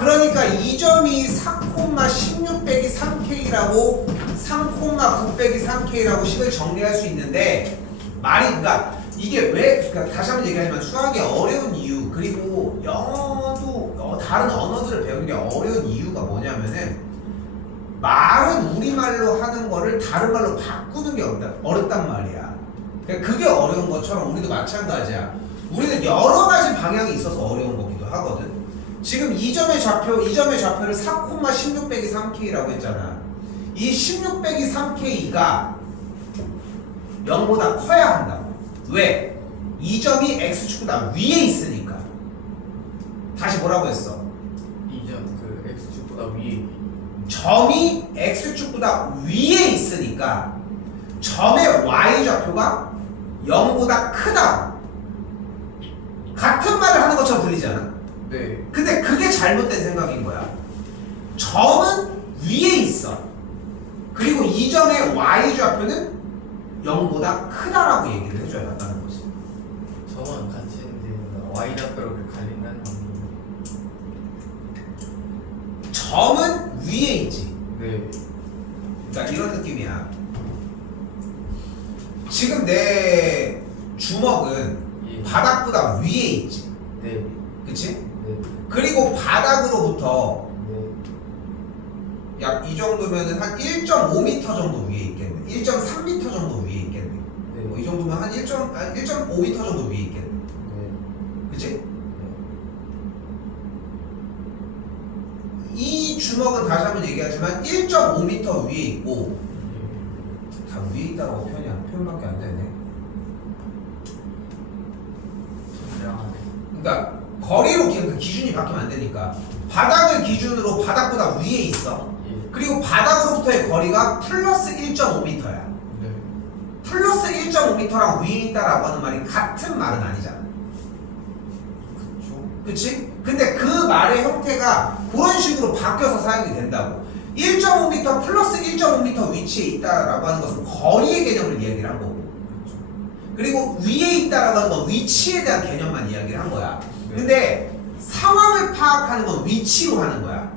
그러니까 이 점이 4,16 빼기 3k라고 3,9 빼기 3k라고 식을 정리할 수 있는데 그러니까 이게 왜 그러니까 다시 한번 얘기하지만 수학이 어려운 이유 그리고 영어도 다른 언어들을 배우는 게 어려운 이유가 뭐냐면은 말은 우리말로 하는 거를 다른 말로 바꾸는 게 어렵단 말이야. 그러니까 그게 어려운 것처럼 우리도 마찬가지야. 우리는 여러 가지 방향이 있어서 어려운 거기도 하거든. 지금 이 점의 좌표를 4,16 빼기 3k라고 했잖아. 이 16 빼기 3k가 0보다 커야 한다고. 왜? 이 점이 x축보다 위에 있으니까. 다시 뭐라고 했어? 이 점 x축보다 위에. 점이 x축보다 위에 있으니까 점의 y좌표가 0보다 크다. 같은 말을 하는 것처럼 들리잖아. 네. 근데 그게 잘못된 생각인 거야. 점은 위에 있어. 그리고 이 점의 y좌표는 0보다 크다라고 얘기를 해줘야 한다는 거지. 점은 같이 있는데 y좌표로 갈린다는 건. 점은 위에 있지. 네. 그러니까 이런 느낌이야. 지금 내 주먹은 바닥보다 위에 있지. 네. 그치? 네. 그리고 바닥으로부터 네. 약 이 정도면은 한 1.5m 정도 위에 있겠네. 1.3m 정도 위에 있겠네. 네. 뭐 이 정도면 한 1.5m 정도 위에 있겠네. 네. 그치? 이 주먹은 다시 한번 얘기하지만 1.5m 위에 있고 다 위에 있다고 표현밖에 안 되네. 그러니까 거리로 그 기준이 바뀌면 안 되니까 바닥을 기준으로 바닥보다 위에 있어. 그리고 바닥으로부터의 거리가 플러스 1.5m야. 네. 플러스 1.5m랑 위에 있다라고 하는 말이 같은 말은 아니잖아. 그쵸? 그치? 근데 그 말의 형태가 그런 식으로 바뀌어서 사용이 된다고. 1.5m 플러스 1.5m 위치에 있다라고 하는 것은 거리의 개념을 이야기를 한 거고. 그리고 위에 있다라고 하는 건 위치에 대한 개념만 이야기를 한 거야. 근데 상황을 파악하는 건 위치로 하는 거야.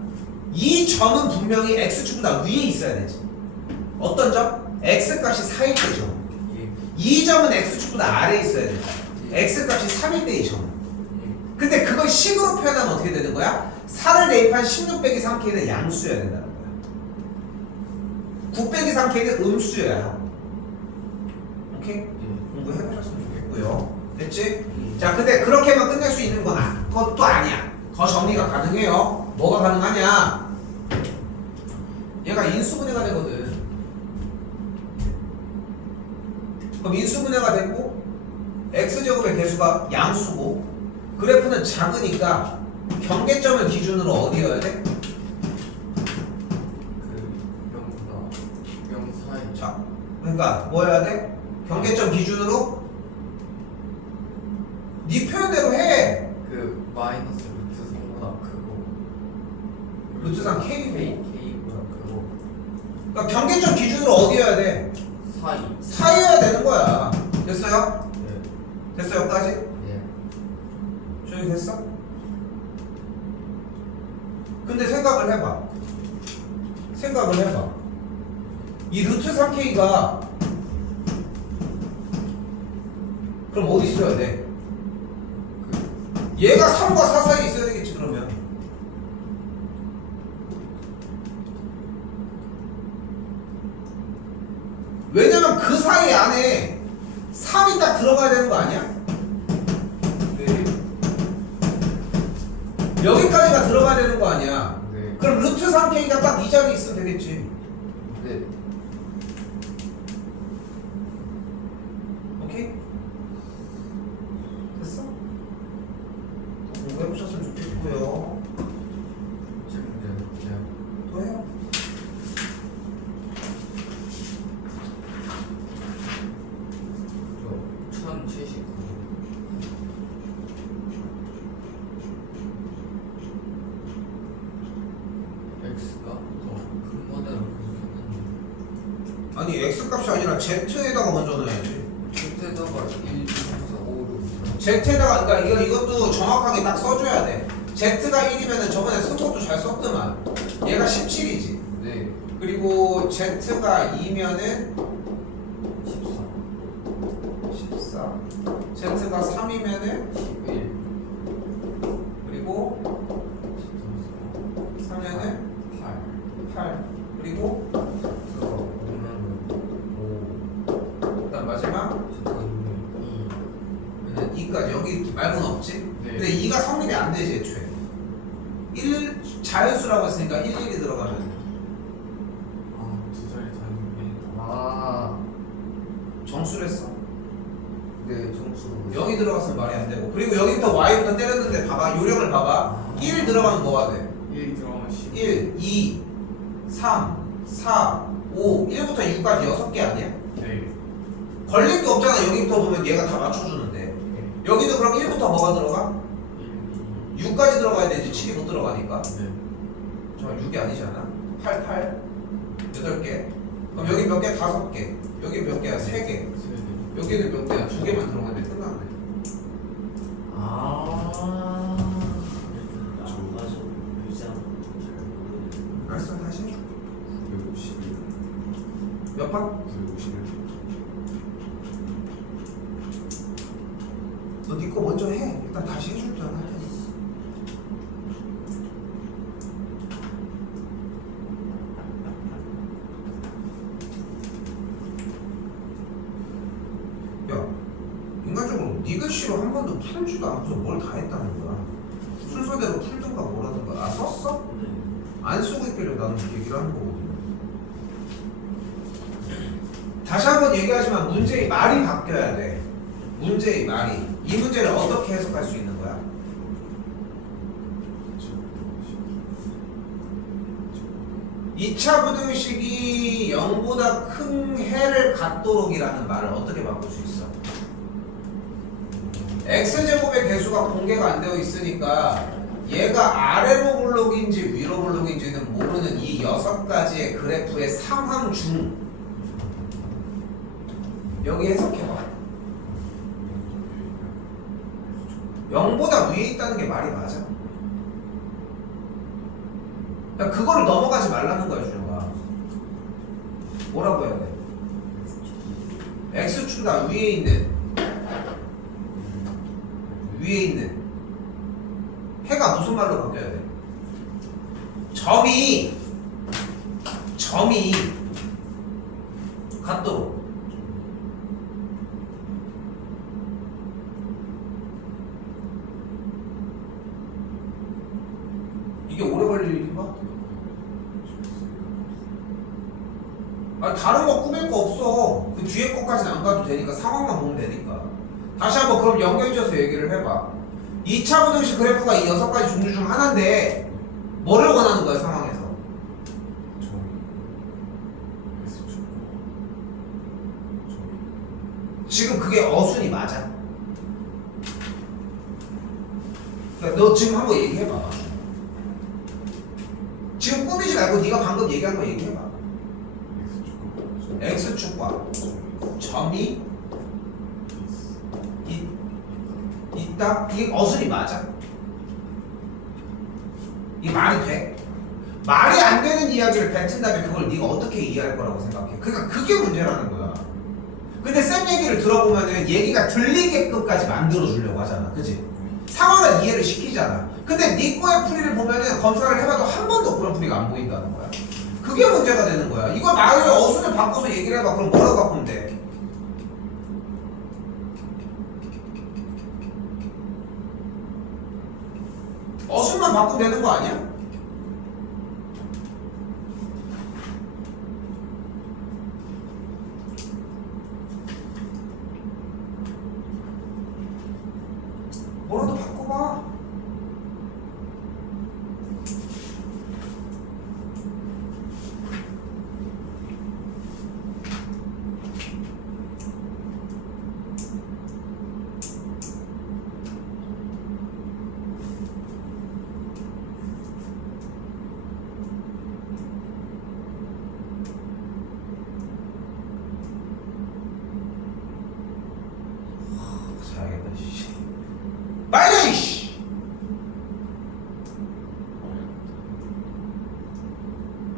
이 점은 분명히 x축보다 위에 있어야 되지. 어떤 점? x값이 4일 때 점. 이 점은 x축보다 아래에 있어야 되지. x값이 3일 때 이 점. 근데 그걸 식으로 표현하면 어떻게 되는 거야? 4를 대입한 16 빼기 3k는 양수여야 된다는 거야. 9 빼기 3k는 음수여야 하고. 오케이? 공부해보셨으면 좋겠고요. 됐지? 자, 근데 그렇게만 끝낼 수 있는 건 그것도 아니야. 더 정리가 가능해요. 뭐가 가능하냐? 얘가 인수분해가 되거든. 그럼 인수분해가 되고 x제곱의 개수가 양수고 그래프는 작으니까 경계점을 기준으로 어디여야 돼? 그 0사에. 자, 그러니까 뭐여야 돼? 경계점 기준으로 네 표현대로 해. 그 마이너스 루트 3보다 크고. 루트 3 K고. K보다 크고. 그러니까 경계점 기준으로 어디여야 돼? 사이. 사이여야 되는 거야. 됐어요? 네. 됐어 여기까지? 네. 저기 됐어? 근데 생각을 해봐. 이 루트 3K가 그럼 어디 있어야 돼? 얘가 3과 4 사이에 있어야 되겠지 그러면. 그럼 그 사이 안에 3이 딱 들어가야 되는 거 아니야? 네. 여기까지가 들어가야 되는 거 아니야? 네. 그럼 루트 3K가 딱 이 자리에 있으면 되겠지. 네. 오케이? 됐어? 공부해보셨으면 좋겠고요. 지금 이제 또 해요. 저 1079. X가 더 큰 거대로 계속 아니 X값이 아니라 Z에다가 먼저 넣어야지. 했는데 Z에다가 1, 2, 3, 4, 5, 6, 7 Z에다가 그러니까 이것도 정확하게 딱 써줘야 돼. Z가 1이면은 저번에 쓴 것도 잘 썼더만. 얘가 17이지. 네. 그리고 Z가 2면은 14 14. Z가 3이면은 11 그리고 3면은 8 8. 그리고 5 그다음 마지막 2 2까지. 여기 말고는 없지? 네. 근데 2가 성립이 안 되지 애초에. 1 자연수라고 했으니까 1이 들어가면 두 자리 다니네. 정수를 했어. 네, 정수. 0이 들어갔으면 말이 안 되고. 그리고 여기부터 Y부터 때렸는데 봐봐. 요령을 봐봐. 1 들어가면 뭐가 돼? 1 들어가면 10. 1, 2, 3, 4, 5, 1부터 6까지 6개 아니야? 네. 걸릴 게 없잖아. 여기부터 보면 얘가 다 맞춰주는데. 여기도 그럼 1부터 뭐가 들어가? 1, 6까지 들어가야 되지. 7이 못 들어가니까. 2. 네. 저 6이 아니잖아. 8, 8, 8개. 그럼 여기 몇 개? 5개. 여기 몇 개야? 3개. 여기는 몇 개야? 2개만 들어가면 끝났네. 안 맞아. 의장 잘 모르겠네. 알았어, 다시 해줘. 951. 몇 번? 951. 너 네 거 먼저 해. 일단 다시 해줄잖아. 야, 인간적으로 네 글씨로 한 번도 풀지도 않고서 뭘 다 했다는 거야. 순서대로 풀든가 뭐라든가. 아, 썼어? 네. 안 쓰고 있길래 나는 얘기를 하는 거거든. 다시 한번 얘기하지만 문제의 말이 바뀌어야 돼. 문제의 말이. 이 문제를 어떻게 해석할 수 있는 거야? 2차 부등식이 0보다 큰 해를 갖도록이라는 말을 어떻게 바꿀 수 있어? x제곱의 개수가 공개가 안 되어 있으니까 얘가 아래로 블록인지 위로 블록인지는 모르는 이 6가지의 그래프의 상황 중 여기 해석해봐. 0보다 위에 있다는 게 말이 맞아? 그러니까 그거를 넘어가지 말라는 거야, 준영아. 뭐라고 해야 돼? x축이다. 위에 있는 해가 무슨 말로 바뀌어야 돼? 점이 같도록. 이게 오래 걸릴 일인가? 아, 다른 거 꾸밀 거 없어. 그 뒤에 거까지는 안 가도 되니까 상황만 보면 되니까. 다시 한번 그럼 연결지어서 얘기를 해봐. 2차 부등식 그래프가 이 6가지 종류 중 하나인데 뭐를 원하는 거야, 상황에서? 지금 그게 어순이 맞아. 그러니까 너 지금 한번 얘기해봐. 지금 꾸미지 말고 네가 방금 얘기한 거 얘기해봐. x축과 점이 있다? 이게 어순이 맞아? 이게 말이 돼? 말이 안 되는 이야기를 뱉은 다음에 그걸 네가 어떻게 이해할 거라고 생각해? 그러니까 그게 문제라는 거야. 근데 쌤 얘기를 들어보면은 얘기가 들리게끔까지 만들어주려고 하잖아. 그치? 상황을 이해를 시키잖아. 근데 네 거의 풀이를 보면은 검사를 해봐도 한 번도 그런 풀이가 안 보인다는 거야. 그게 문제가 되는 거야. 이걸 말을 어순을 바꿔서 얘기를 해봐. 그럼 뭐라고 바꾸면 돼? 어순만 바꾸면 되는 거 아니야? 뭐라도 바꿔봐. 자야겠다. 씨. 빨리 씨.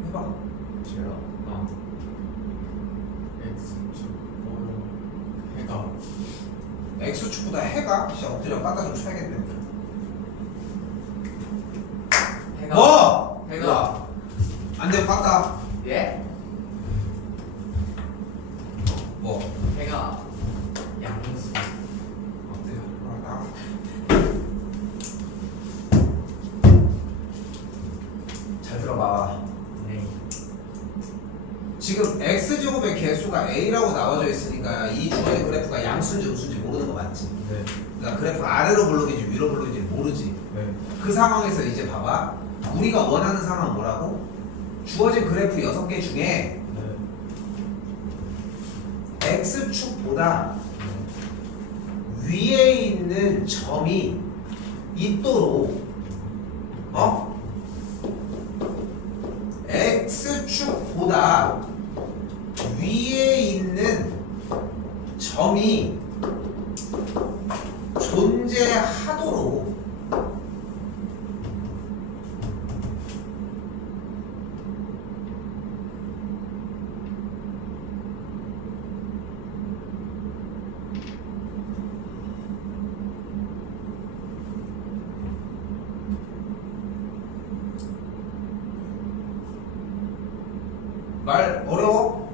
해봐. 제가 X축으로 해가 X축보다 해가 진짜 엎드려 깎아 좀 쳐야겠네. 해가 뭐? 해가 안 되면 깎아. 예? 뭐? 해가 양수 어때요? 나가. 잘 들어봐. 네. 지금 x제곱의 개수가 a라고 나와져 있으니까 이 주어진 그래프가 양수인지 음수인지 모르는 거 맞지? 네. 그러니까 그래프 아래로 블록인지 위로 블록인지 모르지. 네. 그 상황에서 이제 봐봐. 우리가 원하는 상황 뭐라고? 주어진 그래프 6개 중에 네. x축보다 위에 있는 점이 있도록 x축보다 위에 있는 점이 존재하도록 말 어려워?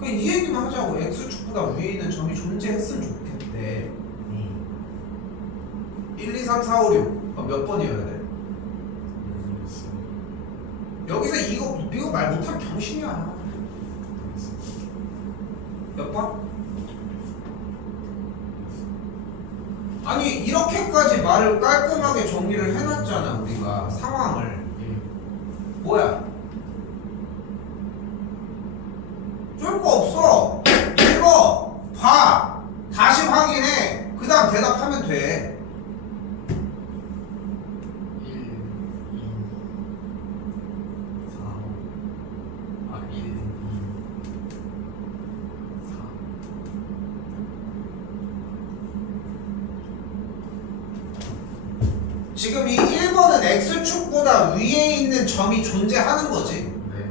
그냥 이 얘기만 하자고. x축보다 위에 있는 점이 존재했으면 좋겠대. 1, 2, 3, 4, 5, 6 그럼 몇 번이어야 돼? 여기서 이거 말 못하면 병신이야. 몇 번? 아니 이렇게까지 말을 깔끔하게 정리를 해놨잖아. 우리가 상황을 뭐야? 쫄 거 없어. 읽어, 봐, 다시 확인해. 그 다음 대답하면 돼. 1, 2, 4, 1, 2, 4 지금 이 1번은 x축보다 위에 있는 점이 존재하는 거지. 네.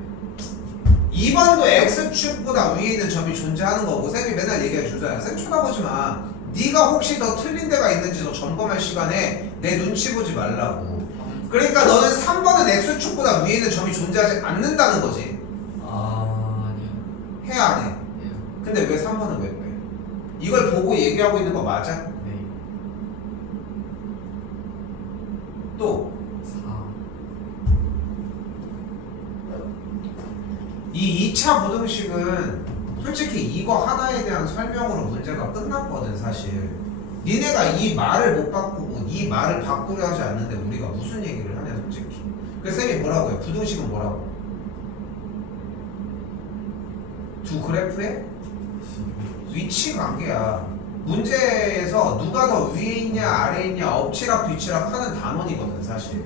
2번도 x축보다 위에 있는 점이 존재하는 거고. 쌤이 맨날 얘기해 주잖아. 쌤 쳐다보지 마. 네가 혹시 더 틀린 데가 있는지 너 점검할 시간에 내 눈치 보지 말라고. 그러니까 너는 3번은 x축보다 위에 있는 점이 존재하지 않는다는 거지. 아니요. 해 안 해? 예. 근데 왜 3번은 왜 빼? 이걸 보고 얘기하고 있는 거 맞아? 네. 또 4 이 2차 부등식은 솔직히 이거 하나에 대한 설명으로 문제가 끝났거든. 사실 니네가 이 말을 못 바꾸고 이 말을 바꾸려 하지 않는데 우리가 무슨 얘기를 하냐 솔직히. 그래서 쌤이 뭐라고 해? 부등식은 뭐라고? 두 그래프의 위치 관계야. 문제에서 누가 더 위에 있냐 아래에 있냐 엎치락 뒤치락 하는 단원이거든 사실.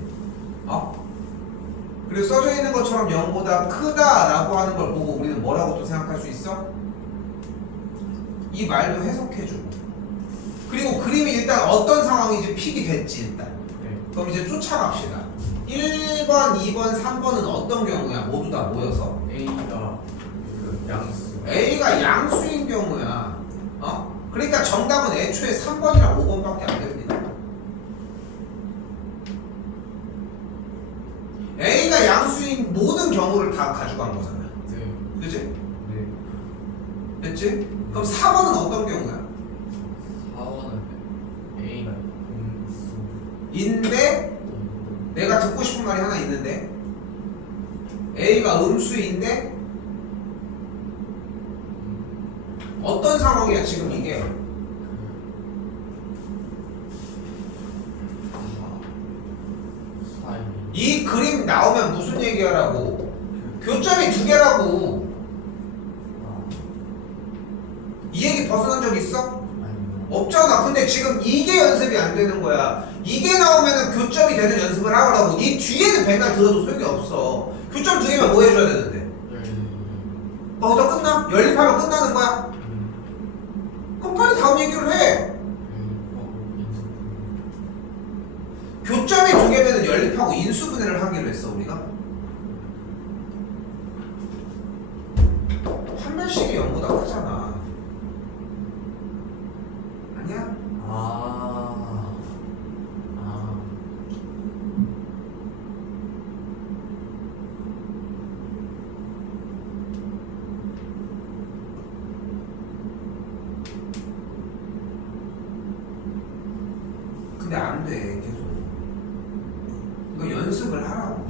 그리고 써져 있는 것처럼 0보다 크다라고 하는 걸 보고 우리는 뭐라고 또 생각할 수 있어? 이 말도 해석해주고. 그리고 그림이 일단 어떤 상황인지 픽이 됐지 일단. 네. 그럼 이제 쫓아갑시다. 1번, 2번, 3번은 어떤 경우야? 모두 다 모여서 A가 그 양수 A가 양수인 경우야. 그러니까 정답은 애초에 3번이랑 5번밖에 안 됩니다. 경우를 다 가져간 거잖아. 네. 그치? 네. 됐지? 그럼 4번은 어떤 경우야? 4번은 A가 음수. 인데 내가 듣고 싶은 말이 하나 있는데 A가 음수인데 어떤 상황이야 지금 이게? 이 그림 나오면 무슨 얘기하라고? 교점이 2개라고. 이 얘기 벗어난 적 있어? 없잖아. 근데 지금 이게 연습이 안 되는 거야. 이게 나오면은 교점이 되는 연습을 하라고. 이 뒤에는 맨날 들어도 소용이 없어. 교점 2개면 뭐 해줘야 되는데? 거기서 끝나? 연립하면 끝나는 거야? 그럼 빨리 다음 얘기를 해. 교점이 2개면 연립하고 인수분해를 하기로 했어 우리가. 판별식이 0보다 크잖아. 아니야? 근데 안 돼. 계속 이거 연습을 하라고.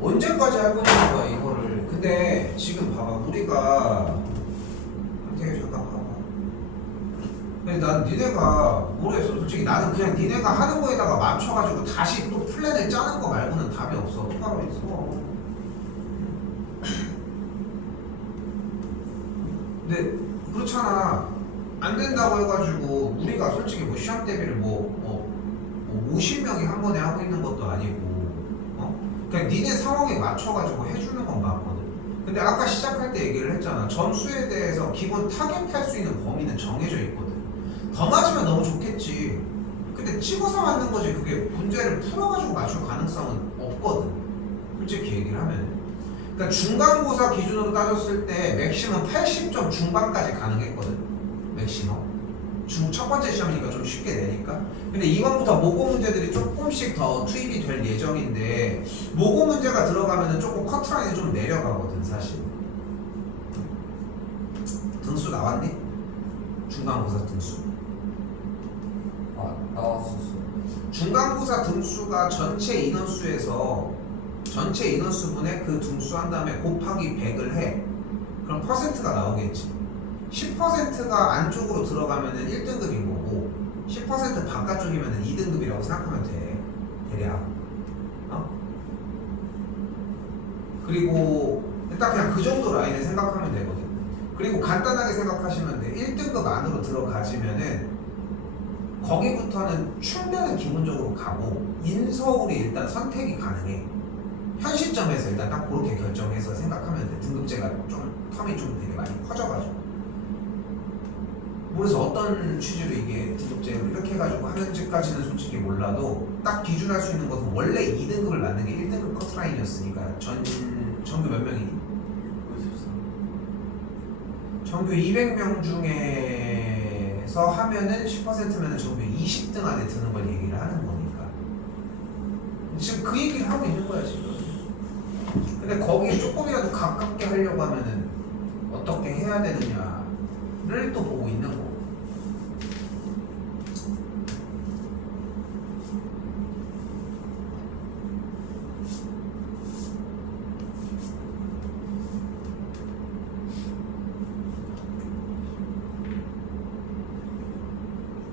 언제까지 할 거냐 이거를. 근데 지금 봐봐 우리가 되게 잠깐 봐봐. 근데 난 니네가 모르겠어. 솔직히 나는 그냥 니네가 하는 거에다가 맞춰가지고 다시 또 플랜을 짜는 거 말고는 답이 없어. 똑바로 있어. 근데 그렇잖아. 안 된다고 해가지고 우리가 솔직히 뭐 시험 대비를 뭐 50명이 한 번에 하고 있는 것도 아니고 그냥 니네 상황에 맞춰가지고 해주는 건 맞거든. 근데 아까 시작할 때 얘기를 했잖아. 점수에 대해서 기본 타겟할 수 있는 범위는 정해져 있거든. 더 맞으면 너무 좋겠지. 근데 찍어서 맞는 거지. 그게 문제를 풀어가지고 맞출 가능성은 없거든. 솔직히 얘기를 하면. 그러니까 중간고사 기준으로 따졌을 때 맥시멈 80점 중반까지 가능했거든. 맥시멈. 첫 번째 시험이니까 좀 쉽게 내니까. 근데 이번부터 모고 문제들이 조금씩 더 투입이 될 예정인데 모고 문제가 들어가면은 조금 커트라인이 좀 내려가거든 사실. 등수 나왔니? 중간고사 등수. 나왔었어. 중간고사 등수가 전체 인원수분의 그 등수 한 다음에 곱하기 100을 해. 그럼 퍼센트가 나오겠지. 10%가 안쪽으로 들어가면은 1등급인 거고 10% 바깥쪽이면은 2등급이라고 생각하면 돼. 대략. 그리고 딱 그냥 그 정도 라인을 생각하면 되거든. 그리고 간단하게 생각하시면 돼. 1등급 안으로 들어가지면은 거기부터는 충분은 기본적으로 가고 인서울이 일단 선택이 가능해. 현 시점에서 일단 딱 그렇게 결정해서 생각하면 돼. 등급제가 좀 텀이 좀 되게 많이 커져가지고. 그래서 어떤 취지로 이게 등급제를 이렇게 해가지고 하는지까지는 솔직히 몰라도 딱 기준할 수 있는 것은 원래 2등급을 맞는 게 1등급 커트라인이었으니까 전교 몇 명이니? 53. 전교 200명 중에서 하면은 10%면은 전교 20등 안에 드는 걸 얘기를 하는 거니까 지금 그 얘기를 하고 있는 거야 지금. 근데 거기에 조금이라도 가깝게 하려고 하면은 어떻게 해야 되느냐를 또 보고 있는 거.